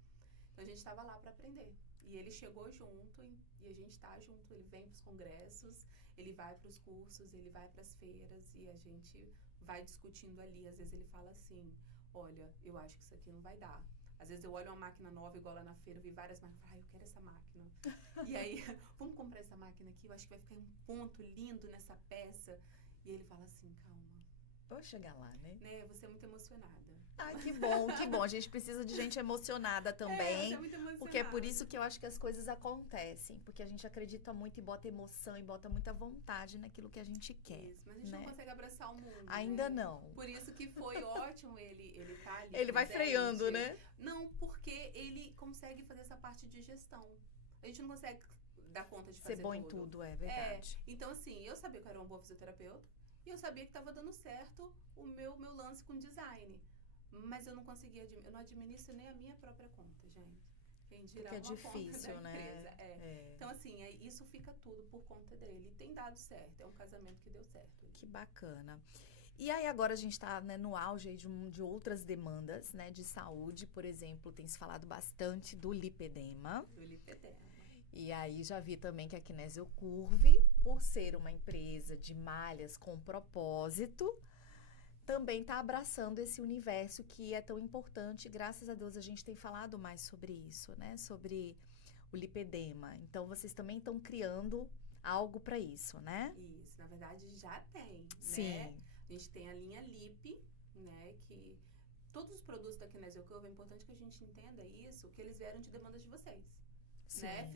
Então, a gente estava lá para aprender. E ele chegou junto e a gente tá junto. Ele vem para os congressos, ele vai para os cursos, ele vai para as feiras e a gente vai discutindo ali. Às vezes ele fala assim, olha, eu acho que isso aqui não vai dar. Às vezes eu olho uma máquina nova, igual lá na feira, eu vi várias máquinas, eu quero essa máquina. E aí, vamos comprar essa máquina aqui, eu acho que vai ficar um ponto lindo nessa peça. E ele fala assim, calma. Vou chegar lá, né? Você é muito emocionada. Ai, que bom, que bom. A gente precisa de gente emocionada também. Você é muito emocionada. Porque é por isso que eu acho que as coisas acontecem. Porque a gente acredita muito e bota emoção e bota muita vontade naquilo que a gente quer. Isso, mas a gente não consegue abraçar o mundo. Ainda né? não. Por isso que foi ótimo ele tá ali. Ele vai freando, né? Não, porque ele consegue fazer essa parte de gestão. A gente não consegue dar conta de fazer Ser bom tudo. em tudo, é verdade. Então, assim, eu sabia que eu era uma boa fisioterapeuta e eu sabia que estava dando certo o meu lance com design. Mas eu não conseguia, eu não administro nem a minha própria conta, gente. Quem dirá porque é uma difícil, conta da empresa. né? Então, assim, isso fica tudo por conta dele. E tem dado certo. É um casamento que deu certo. Que bacana. E aí agora a gente está, né, no auge de outras demandas, né, de saúde. Por exemplo, tem se falado bastante do lipedema. E aí já vi também que a Kinesiocurve, por ser uma empresa de malhas com propósito, também está abraçando esse universo que é tão importante. Graças a Deus a gente tem falado mais sobre isso, né? Sobre o lipedema. Então vocês também estão criando algo para isso, né? Isso, na verdade já tem, Sim. né? A gente tem a linha Lip, né? Que todos os produtos da Kinesiocurve, é importante que a gente entenda isso, que eles vieram de demandas de vocês. Sim. Né?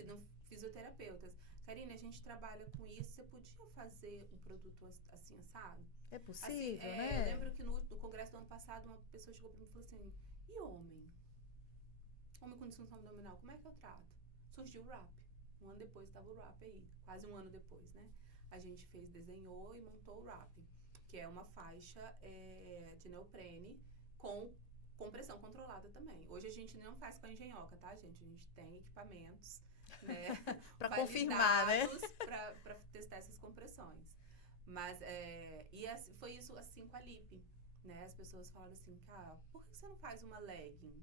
Fisioterapeutas. Karine, a gente trabalha com isso, você podia fazer um produto assim, assado? É possível, assim, né? Eu lembro que no congresso do ano passado, uma pessoa chegou pra mim e falou assim, e homem? Homem com disfunção abdominal, como é que eu trato? Surgiu o WRAP. Um ano depois estava o WRAP aí, quase um ano depois, né? A gente desenhou e montou o WRAP, que é uma faixa de neoprene com compressão controlada também. Hoje a gente não faz com a engenhoca, tá, gente? A gente tem equipamentos, né? Para confirmar, né? Para testar essas compressões. Mas, foi isso assim com a Lip, né? As pessoas falaram assim, cara, por que você não faz uma legging?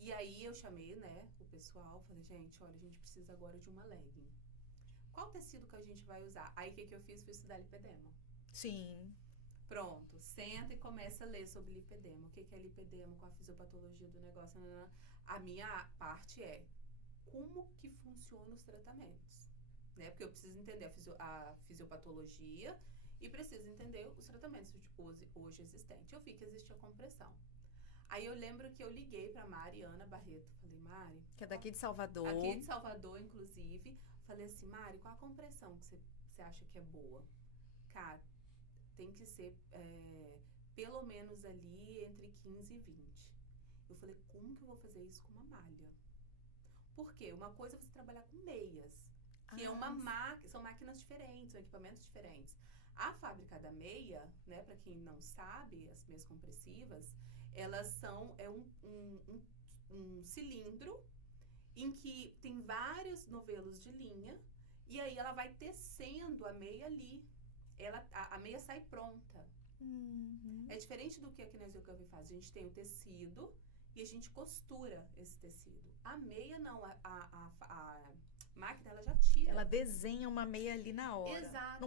E aí eu chamei, né, o pessoal, falei, gente, olha, a gente precisa agora de uma legging. qual tecido que a gente vai usar? Aí, o que eu fiz? Fui estudar lipedema. Sim. Pronto, senta e começa a ler sobre lipedema. O que é lipedema, qual a fisiopatologia do negócio. Nanana. A minha parte é como que funcionam os tratamentos, né? Porque eu preciso entender a fisiopatologia e preciso entender os tratamentos hoje existentes. Eu vi que existia compressão. Aí eu lembro que eu liguei pra Mariana Barreto. Falei, Mari... Que é daqui de Salvador. Aqui de Salvador, inclusive. Falei assim, Mari, qual a compressão que você acha que é boa? Cara, tem que ser pelo menos ali entre 15 e 20. Eu falei, como que eu vou fazer isso com uma malha? Por quê? Uma coisa é você trabalhar com meias, que é uma são máquinas diferentes, são equipamentos diferentes. A fábrica da meia, né, para quem não sabe, as meias compressivas, elas são um cilindro em que tem vários novelos de linha e aí ela vai tecendo a meia ali. A meia sai pronta. É diferente do que a Kinesiocurve faz. A gente tem o tecido e a gente costura esse tecido. A meia não, a máquina ela já tira. Ela desenha uma meia ali na hora. Exato.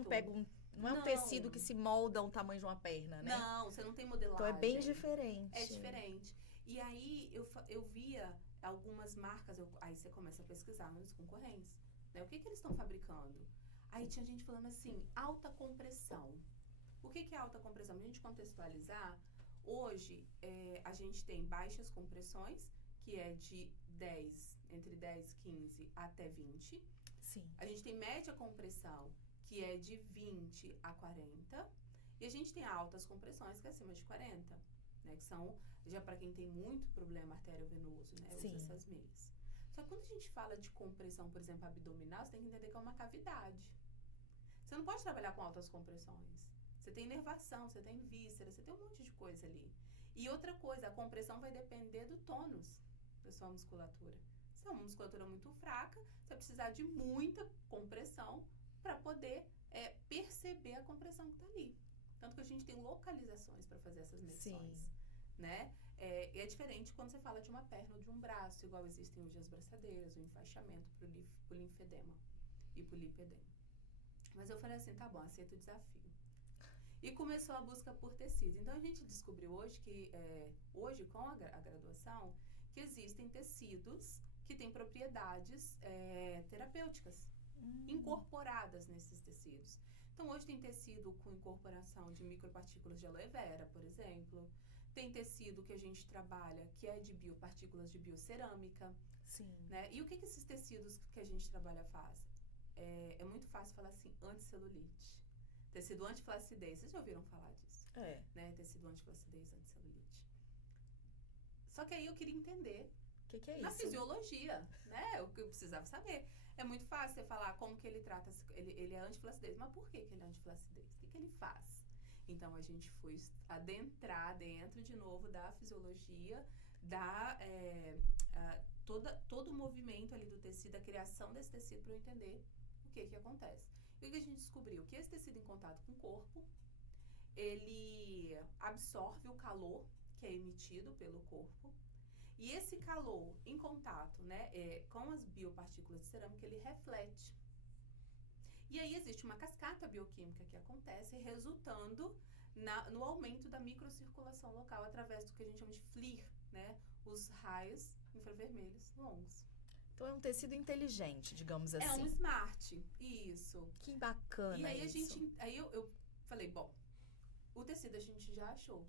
Não é um tecido que se molda ao tamanho de uma perna, né? Não, você não tem modelagem. Então é bem diferente. É diferente. E aí eu via algumas marcas, aí você começa a pesquisar nos concorrentes, né? O que eles estão fabricando? Aí tinha gente falando assim, alta compressão. O que é alta compressão? Pra gente contextualizar, hoje a gente tem baixas compressões, que é de entre 10, 15 até 20. Sim. A gente tem média compressão, que é de 20 a 40. E a gente tem altas compressões, que é acima de 40, né? Que são, já para quem tem muito problema arteriovenoso, né? Usa essas meias. Só que quando a gente fala de compressão, por exemplo, abdominal, você tem que entender que é uma cavidade. Você não pode trabalhar com altas compressões. Você tem inervação, você tem víscera, você tem um monte de coisa ali. E outra coisa, a compressão vai depender do tônus da sua musculatura. Se é uma musculatura muito fraca, você vai precisar de muita compressão para poder perceber a compressão que está ali. Tanto que a gente tem localizações para fazer essas medições, né? É diferente quando você fala de uma perna ou de um braço, igual existem hoje as braçadeiras, o enfaixamento pro linfedema e pro lipedema. Mas eu falei assim, tá bom, aceito o desafio. E começou a busca por tecido. Então, a gente descobriu hoje que, hoje com a graduação, que existem tecidos que têm propriedades terapêuticas incorporadas nesses tecidos. Então, hoje tem tecido com incorporação de micropartículas de aloe vera, por exemplo. Tem tecido que a gente trabalha que é de biopartículas de biocerâmica. Sim. Né? E o que esses tecidos que a gente trabalha faz? É muito fácil falar assim, anticelulite. Tecido antiflacidez. Vocês já ouviram falar disso? Né? Tecido antiflacidez, anticelulite. Só que aí eu queria entender que é isso? Na fisiologia, né? O que eu precisava saber. É muito fácil você falar como que ele trata, ele é antiflacidez. Mas por que ele é antiflacidez? O que ele faz? Então, a gente foi adentrar dentro, de novo, da fisiologia, todo o movimento ali do tecido, a criação desse tecido, para eu entender o que acontece. E o que a gente descobriu? Que esse tecido em contato com o corpo, ele absorve o calor que é emitido pelo corpo, e esse calor em contato, né, com as biopartículas de cerâmica, ele reflete. E aí existe uma cascata bioquímica que acontece, resultando no aumento da microcirculação local através do que a gente chama de FLIR, né, os raios infravermelhos longos. Então é um tecido inteligente, digamos assim. É um smart, isso. Que bacana. E aí isso. Aí eu falei, bom, o tecido a gente já achou.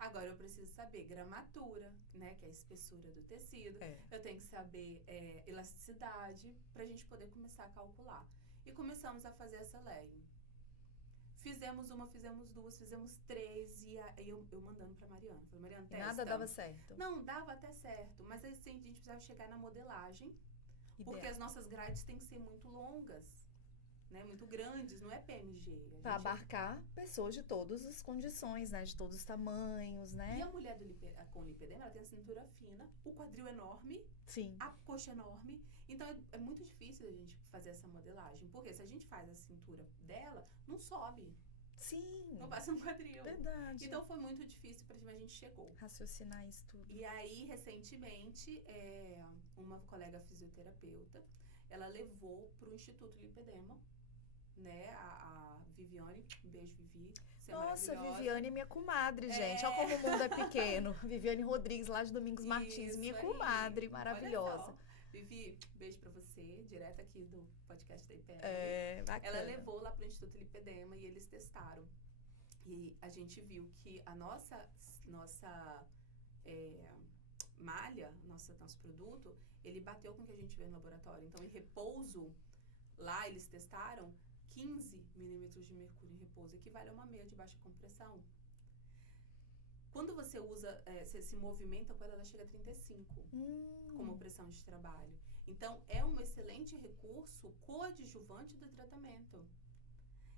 Agora eu preciso saber gramatura, né, que é a espessura do tecido. Eu tenho que saber elasticidade pra gente poder começar a calcular. E começamos a fazer essa lei. Fizemos uma, fizemos duas, fizemos 3 e aí eu mandando pra Mariana. Falei, Mariana, testa. Nada dava certo. Não, dava até certo, mas assim, a gente precisava chegar na modelagem, porque as nossas grades têm que ser muito longas, né, muito grandes, não é PMG. Para abarcar pessoas de todas as condições, né, de todos os tamanhos, né. E a mulher com lipedema, ela tem a cintura fina, o quadril enorme, sim, a coxa enorme, então é muito difícil a gente fazer essa modelagem, porque se a gente faz a cintura dela, não sobe. Sim. Não passa no quadril. Verdade. Então foi muito difícil, mas a gente chegou. Raciocinar isso tudo. E aí, recentemente, uma colega fisioterapeuta, ela levou para o Instituto Lipedema, né? A Viviane, um beijo, Vivi. Você é Nossa, maravilhosa. Viviane é minha comadre, gente. Olha como o mundo é pequeno. Viviane Rodrigues, lá de Domingos Martins, Isso minha aí. comadre, Olha maravilhosa. só. Vivi, beijo pra você, direto aqui do podcast da IPL. Bacana. Ela levou lá pro Instituto Lipedema e eles testaram. E a gente viu que a nossa malha, nosso produto, ele bateu com o que a gente vê no laboratório. Então, em repouso, lá eles testaram 15 milímetros de mercúrio em repouso, equivale a uma meia de baixa compressão. Quando você usa, você se movimenta com ela, ela chega a 35 como pressão de trabalho. Então, é um excelente recurso coadjuvante do tratamento.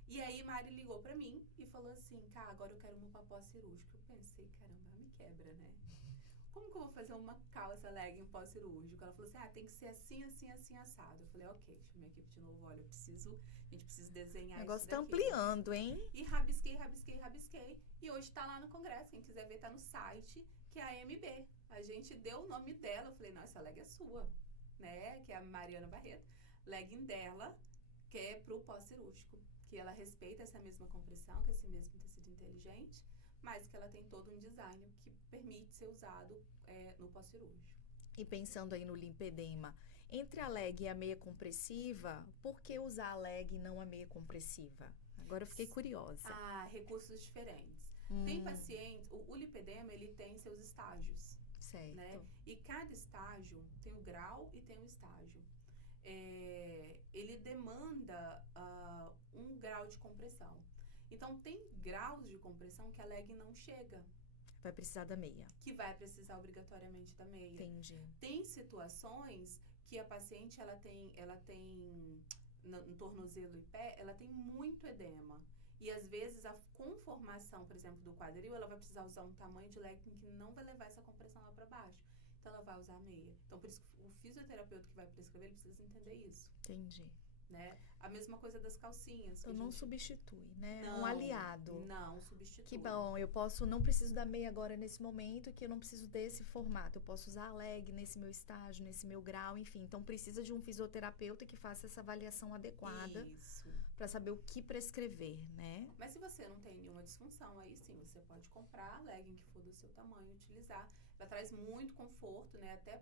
E aí, Mari ligou pra mim e falou assim, cara, agora eu quero uma pós-cirúrgico. Eu pensei, caramba, me quebra, né? Como que eu vou fazer uma calça legging pós-cirúrgico? Ela falou assim, tem que ser assim, assim, assim, assado. Eu falei, ok, chamei a equipe de novo, olha, a gente precisa desenhar o negócio isso tá daqui. ampliando, hein? E rabisquei. E hoje tá lá no congresso, quem quiser ver, tá no site, que é a AMB. A gente deu o nome dela, eu falei, não, essa leg é sua, né? Que é a Mariana Barreto. Legging dela, que é pro pós-cirúrgico. Que ela respeita essa mesma compressão, que é esse mesmo tecido inteligente, mas que ela tem todo um design que permite ser usado no pós-cirúrgico. E pensando aí no lipedema, entre a leg e a meia compressiva, por que usar a leg e não a meia compressiva? Agora eu fiquei curiosa. Recursos diferentes. Tem pacientes, o lipedema, ele tem seus estágios. Certo. Né? E cada estágio tem o grau e tem o estágio. Ele demanda um grau de compressão. Então, tem graus de compressão que a leg não chega. Vai precisar da meia. Que vai precisar obrigatoriamente da meia. Entendi. Tem situações que a paciente, ela tem no tornozelo e pé, ela tem muito edema. E, às vezes, a conformação, por exemplo, do quadril, ela vai precisar usar um tamanho de legging que não vai levar essa compressão lá para baixo. Então, ela vai usar a meia. Então, por isso que o fisioterapeuta que vai prescrever, ele precisa entender isso. Entendi. Né? A mesma coisa das calcinhas. Então, não substitui, né? Não, um aliado. Não substitui. Que bom, não preciso da meia agora nesse momento, que eu não preciso desse formato. Eu posso usar a leg nesse meu estágio, nesse meu grau, enfim. Então, precisa de um fisioterapeuta que faça essa avaliação adequada. Isso. Para saber o que prescrever, né? Mas se você não tem nenhuma disfunção, aí sim, você pode comprar a legging que for do seu tamanho e utilizar. Ela traz muito conforto, né? Até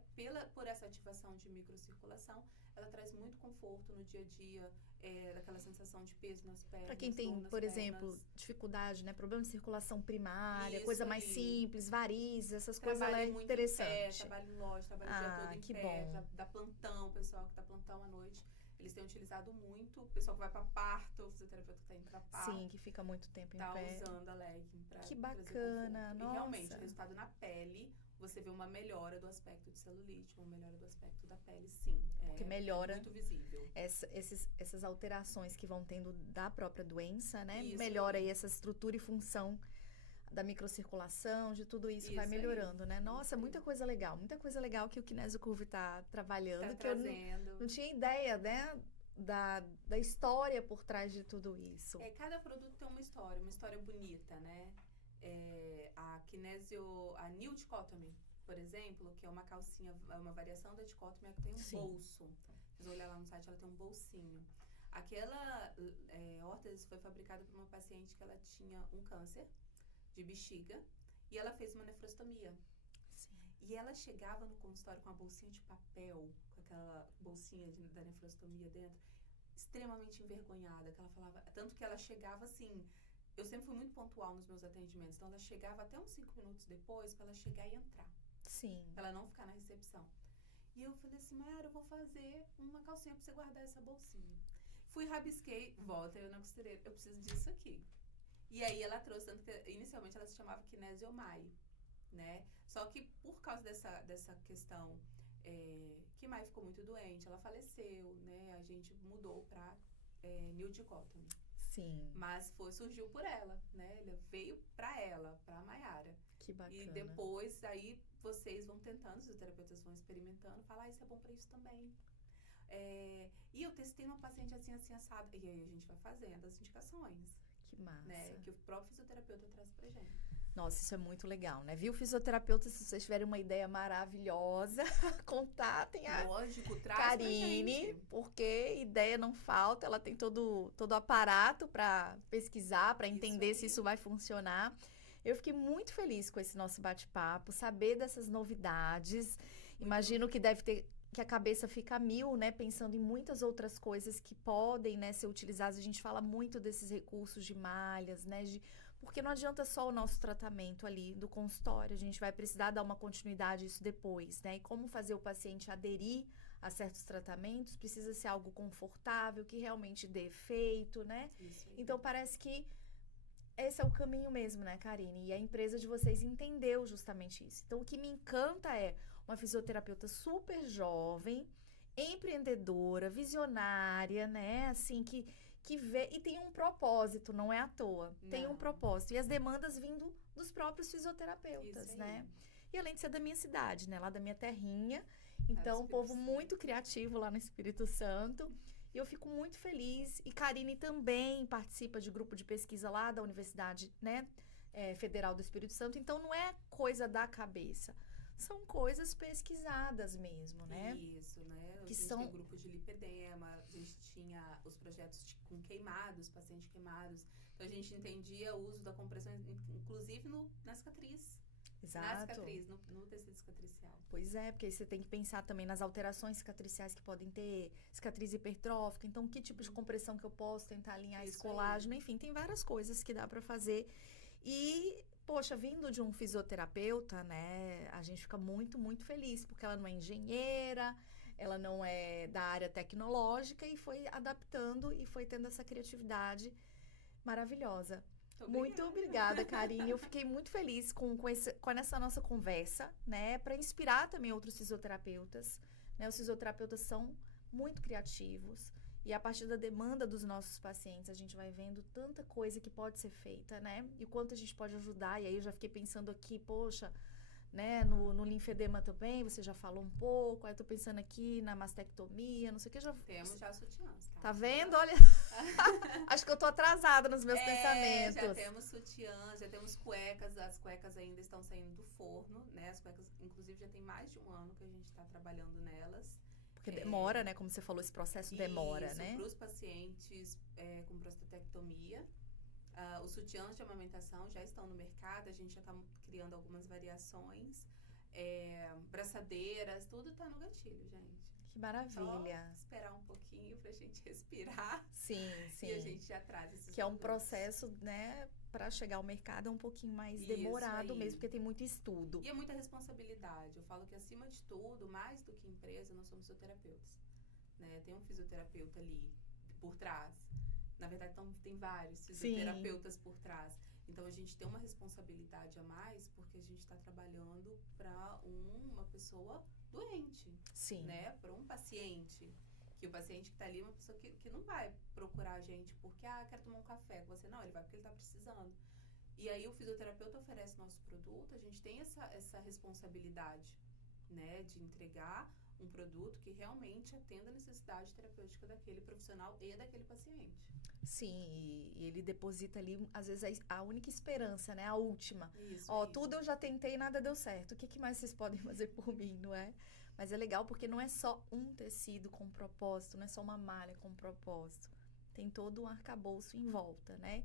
por essa ativação de microcirculação, ela traz muito conforto no dia a dia, daquela sensação de peso nas pernas. Para quem tem, por exemplo, dificuldade, né? Problema de circulação primária, coisa mais simples, varizes, essas coisas, ela é interessante. Trabalho em loja, trabalho o dia todo em pé, dá plantão, o pessoal que dá plantão à noite. Eles têm utilizado muito, o pessoal que vai para parto, o fisioterapeuta que está indo para parto. Sim, que fica muito tempo em pé. Tá usando a legging para que bacana, nossa. E realmente, o resultado na pele, você vê uma melhora do aspecto de celulite, uma melhora do aspecto da pele, sim. Porque melhora muito visível. Essas alterações que vão tendo da própria doença, né? Isso melhora aí essa estrutura e função da microcirculação, de tudo isso vai melhorando, né? Nossa, muita coisa legal que o Kinésio Curve tá trabalhando, que eu não tinha ideia, né? Da história por trás de tudo isso. Cada produto tem uma história bonita, né? A New Dichotomy, por exemplo, que é uma calcinha, uma variação da dicotomia que tem um bolso. Vocês olhar lá no site, ela tem um bolsinho. Aquela órtese foi fabricada por uma paciente que ela tinha um câncer de bexiga e ela fez uma nefrostomia. Sim. E ela chegava no consultório com a bolsinha de papel, com aquela bolsinha da nefrostomia dentro, extremamente envergonhada, que ela falava, tanto que ela chegava assim, eu sempre fui muito pontual nos meus atendimentos, então ela chegava até uns 5 minutos depois para ela chegar e entrar. Sim. Pra ela não ficar na recepção. E eu falei assim, Mayara, eu vou fazer uma calcinha pra você guardar essa bolsinha. Fui, rabisquei, volta eu na costureira, eu preciso disso aqui. E aí ela trouxe, tanto que inicialmente ela se chamava Kinesiomai, né? Só que por causa dessa questão que Mai ficou muito doente, ela faleceu, né? A gente mudou pra New Dichotomy. Sim. Mas surgiu por ela, né? Ele veio pra ela, pra Mayara. Que bacana. E depois, aí, vocês vão tentando, os terapeutas vão experimentando, falar, isso é bom pra isso também. E eu testei uma paciente assim, assada. E aí a gente vai fazendo as indicações. Que massa. Né? Que o próprio fisioterapeuta traz pra gente. Nossa, isso é muito legal, né? Viu, fisioterapeuta, se vocês tiverem uma ideia maravilhosa, contatem a Lógico, traz pra Karine, gente. porque ideia não falta, ela tem todo o aparato para pesquisar, para Isso entender se aí. isso vai funcionar. Eu fiquei muito feliz com esse nosso bate-papo, saber dessas novidades. Muito. Imagino que deve ter que a cabeça fica a mil, né, pensando em muitas outras coisas que podem, né, ser utilizadas. A gente fala muito desses recursos de malhas, né, porque não adianta só o nosso tratamento ali do consultório, a gente vai precisar dar uma continuidade a isso depois, né? E como fazer o paciente aderir a certos tratamentos, precisa ser algo confortável, que realmente dê efeito, né? Isso aí. Então parece que esse é o caminho mesmo, né, Karine? E a empresa de vocês entendeu justamente isso. Então o que me encanta é uma fisioterapeuta super jovem, empreendedora, visionária, né? Assim, que vê e tem um propósito, não é à toa. Tem um Não. propósito. E as demandas vindo dos próprios Isso fisioterapeutas, aí. né? E além de ser da minha cidade, né? Lá da minha terrinha. É o Então, um Espírito povo Santo. muito criativo lá no Espírito Santo. E eu fico muito feliz. E Karine também participa de grupo de pesquisa lá da Universidade, né? Federal do Espírito Santo. Então, não é coisa da cabeça. São coisas pesquisadas mesmo, né? Isso, né? A Que gente são tem grupo de lipedema, a gente tinha os projetos com queimados, pacientes queimados. Então a gente entendia o uso da compressão, inclusive na cicatriz. Na exato. cicatriz, no tecido cicatricial. Pois é, porque aí você tem que pensar também nas alterações cicatriciais que podem ter, cicatriz hipertrófica, então que tipo de compressão que eu posso tentar alinhar esse Isso aí. colágeno, enfim, tem várias coisas que dá pra fazer. E, poxa, vindo de um fisioterapeuta, né, a gente fica muito, muito feliz, porque ela não é engenheira, ela não é da área tecnológica e foi adaptando e foi tendo essa criatividade maravilhosa. Muito obrigada, Karine. Eu fiquei muito feliz com essa nossa conversa, né? Para inspirar também outros fisioterapeutas. Né? Os fisioterapeutas são muito criativos. E a partir da demanda dos nossos pacientes, a gente vai vendo tanta coisa que pode ser feita, né? E o quanto a gente pode ajudar. E aí eu já fiquei pensando aqui, poxa, né? No linfedema também, você já falou um pouco. Aí eu tô pensando aqui na mastectomia, não sei o que. Temos já sutiãs, tá? Tá vendo? Olha, acho que eu tô atrasada nos meus pensamentos. Já temos sutiãs, já temos cuecas. As cuecas ainda estão saindo do forno, né? As cuecas, inclusive, já tem mais de um ano que a gente está trabalhando nelas. Porque demora, né? Como você falou, esse processo demora, isso, né? Para os pacientes com prostatectomia. Os sutiãs de amamentação já estão no mercado, a gente já está criando algumas variações. Braçadeiras, tudo está no gatilho, gente. Que maravilha. Só esperar um pouquinho pra gente respirar. Sim, sim. E a gente já traz esses que é um produtos. processo, né, para chegar ao mercado é um pouquinho mais Isso demorado aí. mesmo, porque tem muito estudo. E é muita responsabilidade. Eu falo que, acima de tudo, mais do que empresa, nós somos fisioterapeutas. Né? Tem um fisioterapeuta ali por trás. Na verdade, tem vários fisioterapeutas por trás. Então, a gente tem uma responsabilidade a mais, porque a gente está trabalhando para uma pessoa doente. Sim. Né? Para um paciente. Que o paciente que está ali é uma pessoa que não vai procurar a gente porque, quero tomar um café com você. Não, ele vai porque ele está precisando. E aí, o fisioterapeuta oferece nosso produto, a gente tem essa responsabilidade, né? De entregar um produto que realmente atenda a necessidade terapêutica daquele profissional e daquele paciente. Sim, e ele deposita ali, às vezes, a única esperança, né? A última. Isso. Tudo eu já tentei e nada deu certo. O que mais vocês podem fazer por mim, não é? Mas é legal porque não é só um tecido com propósito, não é só uma malha com propósito. Tem todo um arcabouço em volta, né?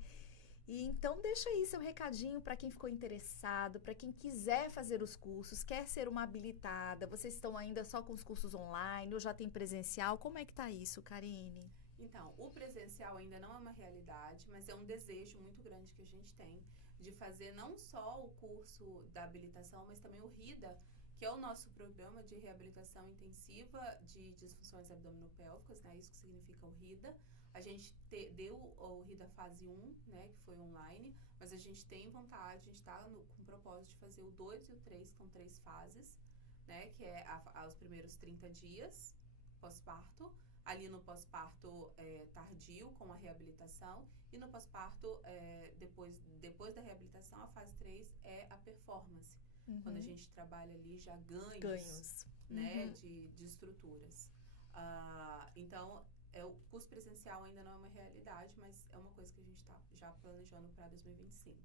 E então deixa aí seu recadinho para quem ficou interessado, para quem quiser fazer os cursos, quer ser uma habilitada. Vocês estão ainda só com os cursos online ou já tem presencial? Como é que tá isso, Karine? Então, o presencial ainda não é uma realidade, mas é um desejo muito grande que a gente tem de fazer não só o curso da habilitação, mas também o RIDA, que é o nosso programa de reabilitação intensiva de disfunções abdominopélvicas, né? Isso que significa o RIDA. A gente deu o RIDA fase 1, né? Que foi online, mas a gente tem vontade, a gente está com o propósito de fazer o 2 e o 3, com 3 fases, né? Que é os primeiros 30 dias pós-parto, ali no pós-parto tardio, com a reabilitação, e no pós-parto, depois da reabilitação, a fase 3 é a performance. Uhum. Quando a gente trabalha ali já ganhos. Né, de estruturas. Então, o curso presencial ainda não é uma realidade, mas é uma coisa que a gente está já planejando para 2025.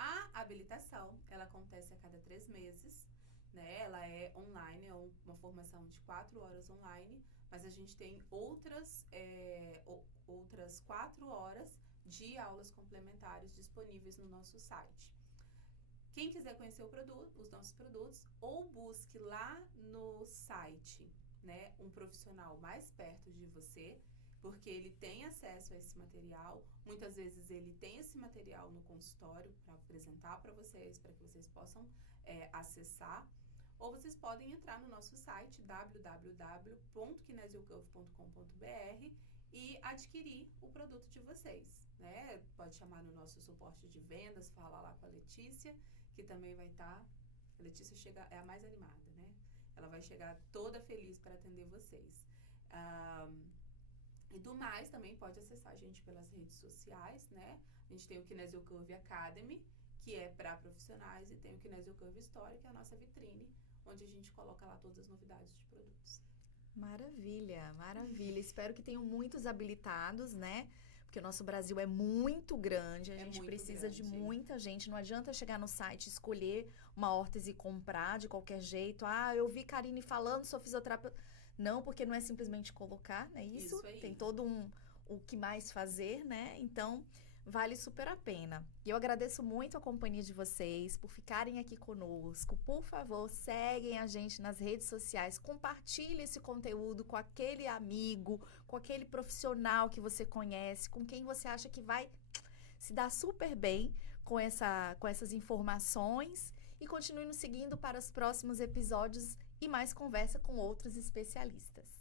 A habilitação, ela acontece a cada 3 meses, né? Ela é online, é uma formação de 4 horas online, mas a gente tem outras 4 horas de aulas complementares disponíveis no nosso site. Quem quiser conhecer os nossos produtos, ou busque lá no site, né, um profissional mais perto de você, porque ele tem acesso a esse material. Muitas vezes ele tem esse material no consultório para apresentar para vocês, para que vocês possam acessar. Ou vocês podem entrar no nosso site www.kinesiocurve.com.br e adquirir o produto de vocês, né? Pode chamar no nosso suporte de vendas, falar lá com a Letícia, que também vai estar. A Letícia é a mais animada, né? Ela vai chegar toda feliz para atender vocês. E do mais, também pode acessar a gente pelas redes sociais, né? A gente tem o Kinesiocurve Academy, que é para profissionais, e tem o Kinesiocurve Story, que é a nossa vitrine, onde a gente coloca lá todas as novidades de produtos. Maravilha, maravilha. Espero que tenham muitos habilitados, né? Porque o nosso Brasil é muito grande, a gente precisa de muita gente. Não adianta chegar no site, escolher uma órtese e comprar de qualquer jeito. Ah, eu vi Karine falando, sou fisioterapeuta. Não, porque não é simplesmente colocar, né? Isso aí. Tem todo o que mais fazer, né? Então, vale super a pena. E eu agradeço muito a companhia de vocês por ficarem aqui conosco. Por favor, seguem a gente nas redes sociais, compartilhe esse conteúdo com aquele amigo, com aquele profissional que você conhece, com quem você acha que vai se dar super bem com essas informações. E continue nos seguindo para os próximos episódios e mais conversa com outros especialistas.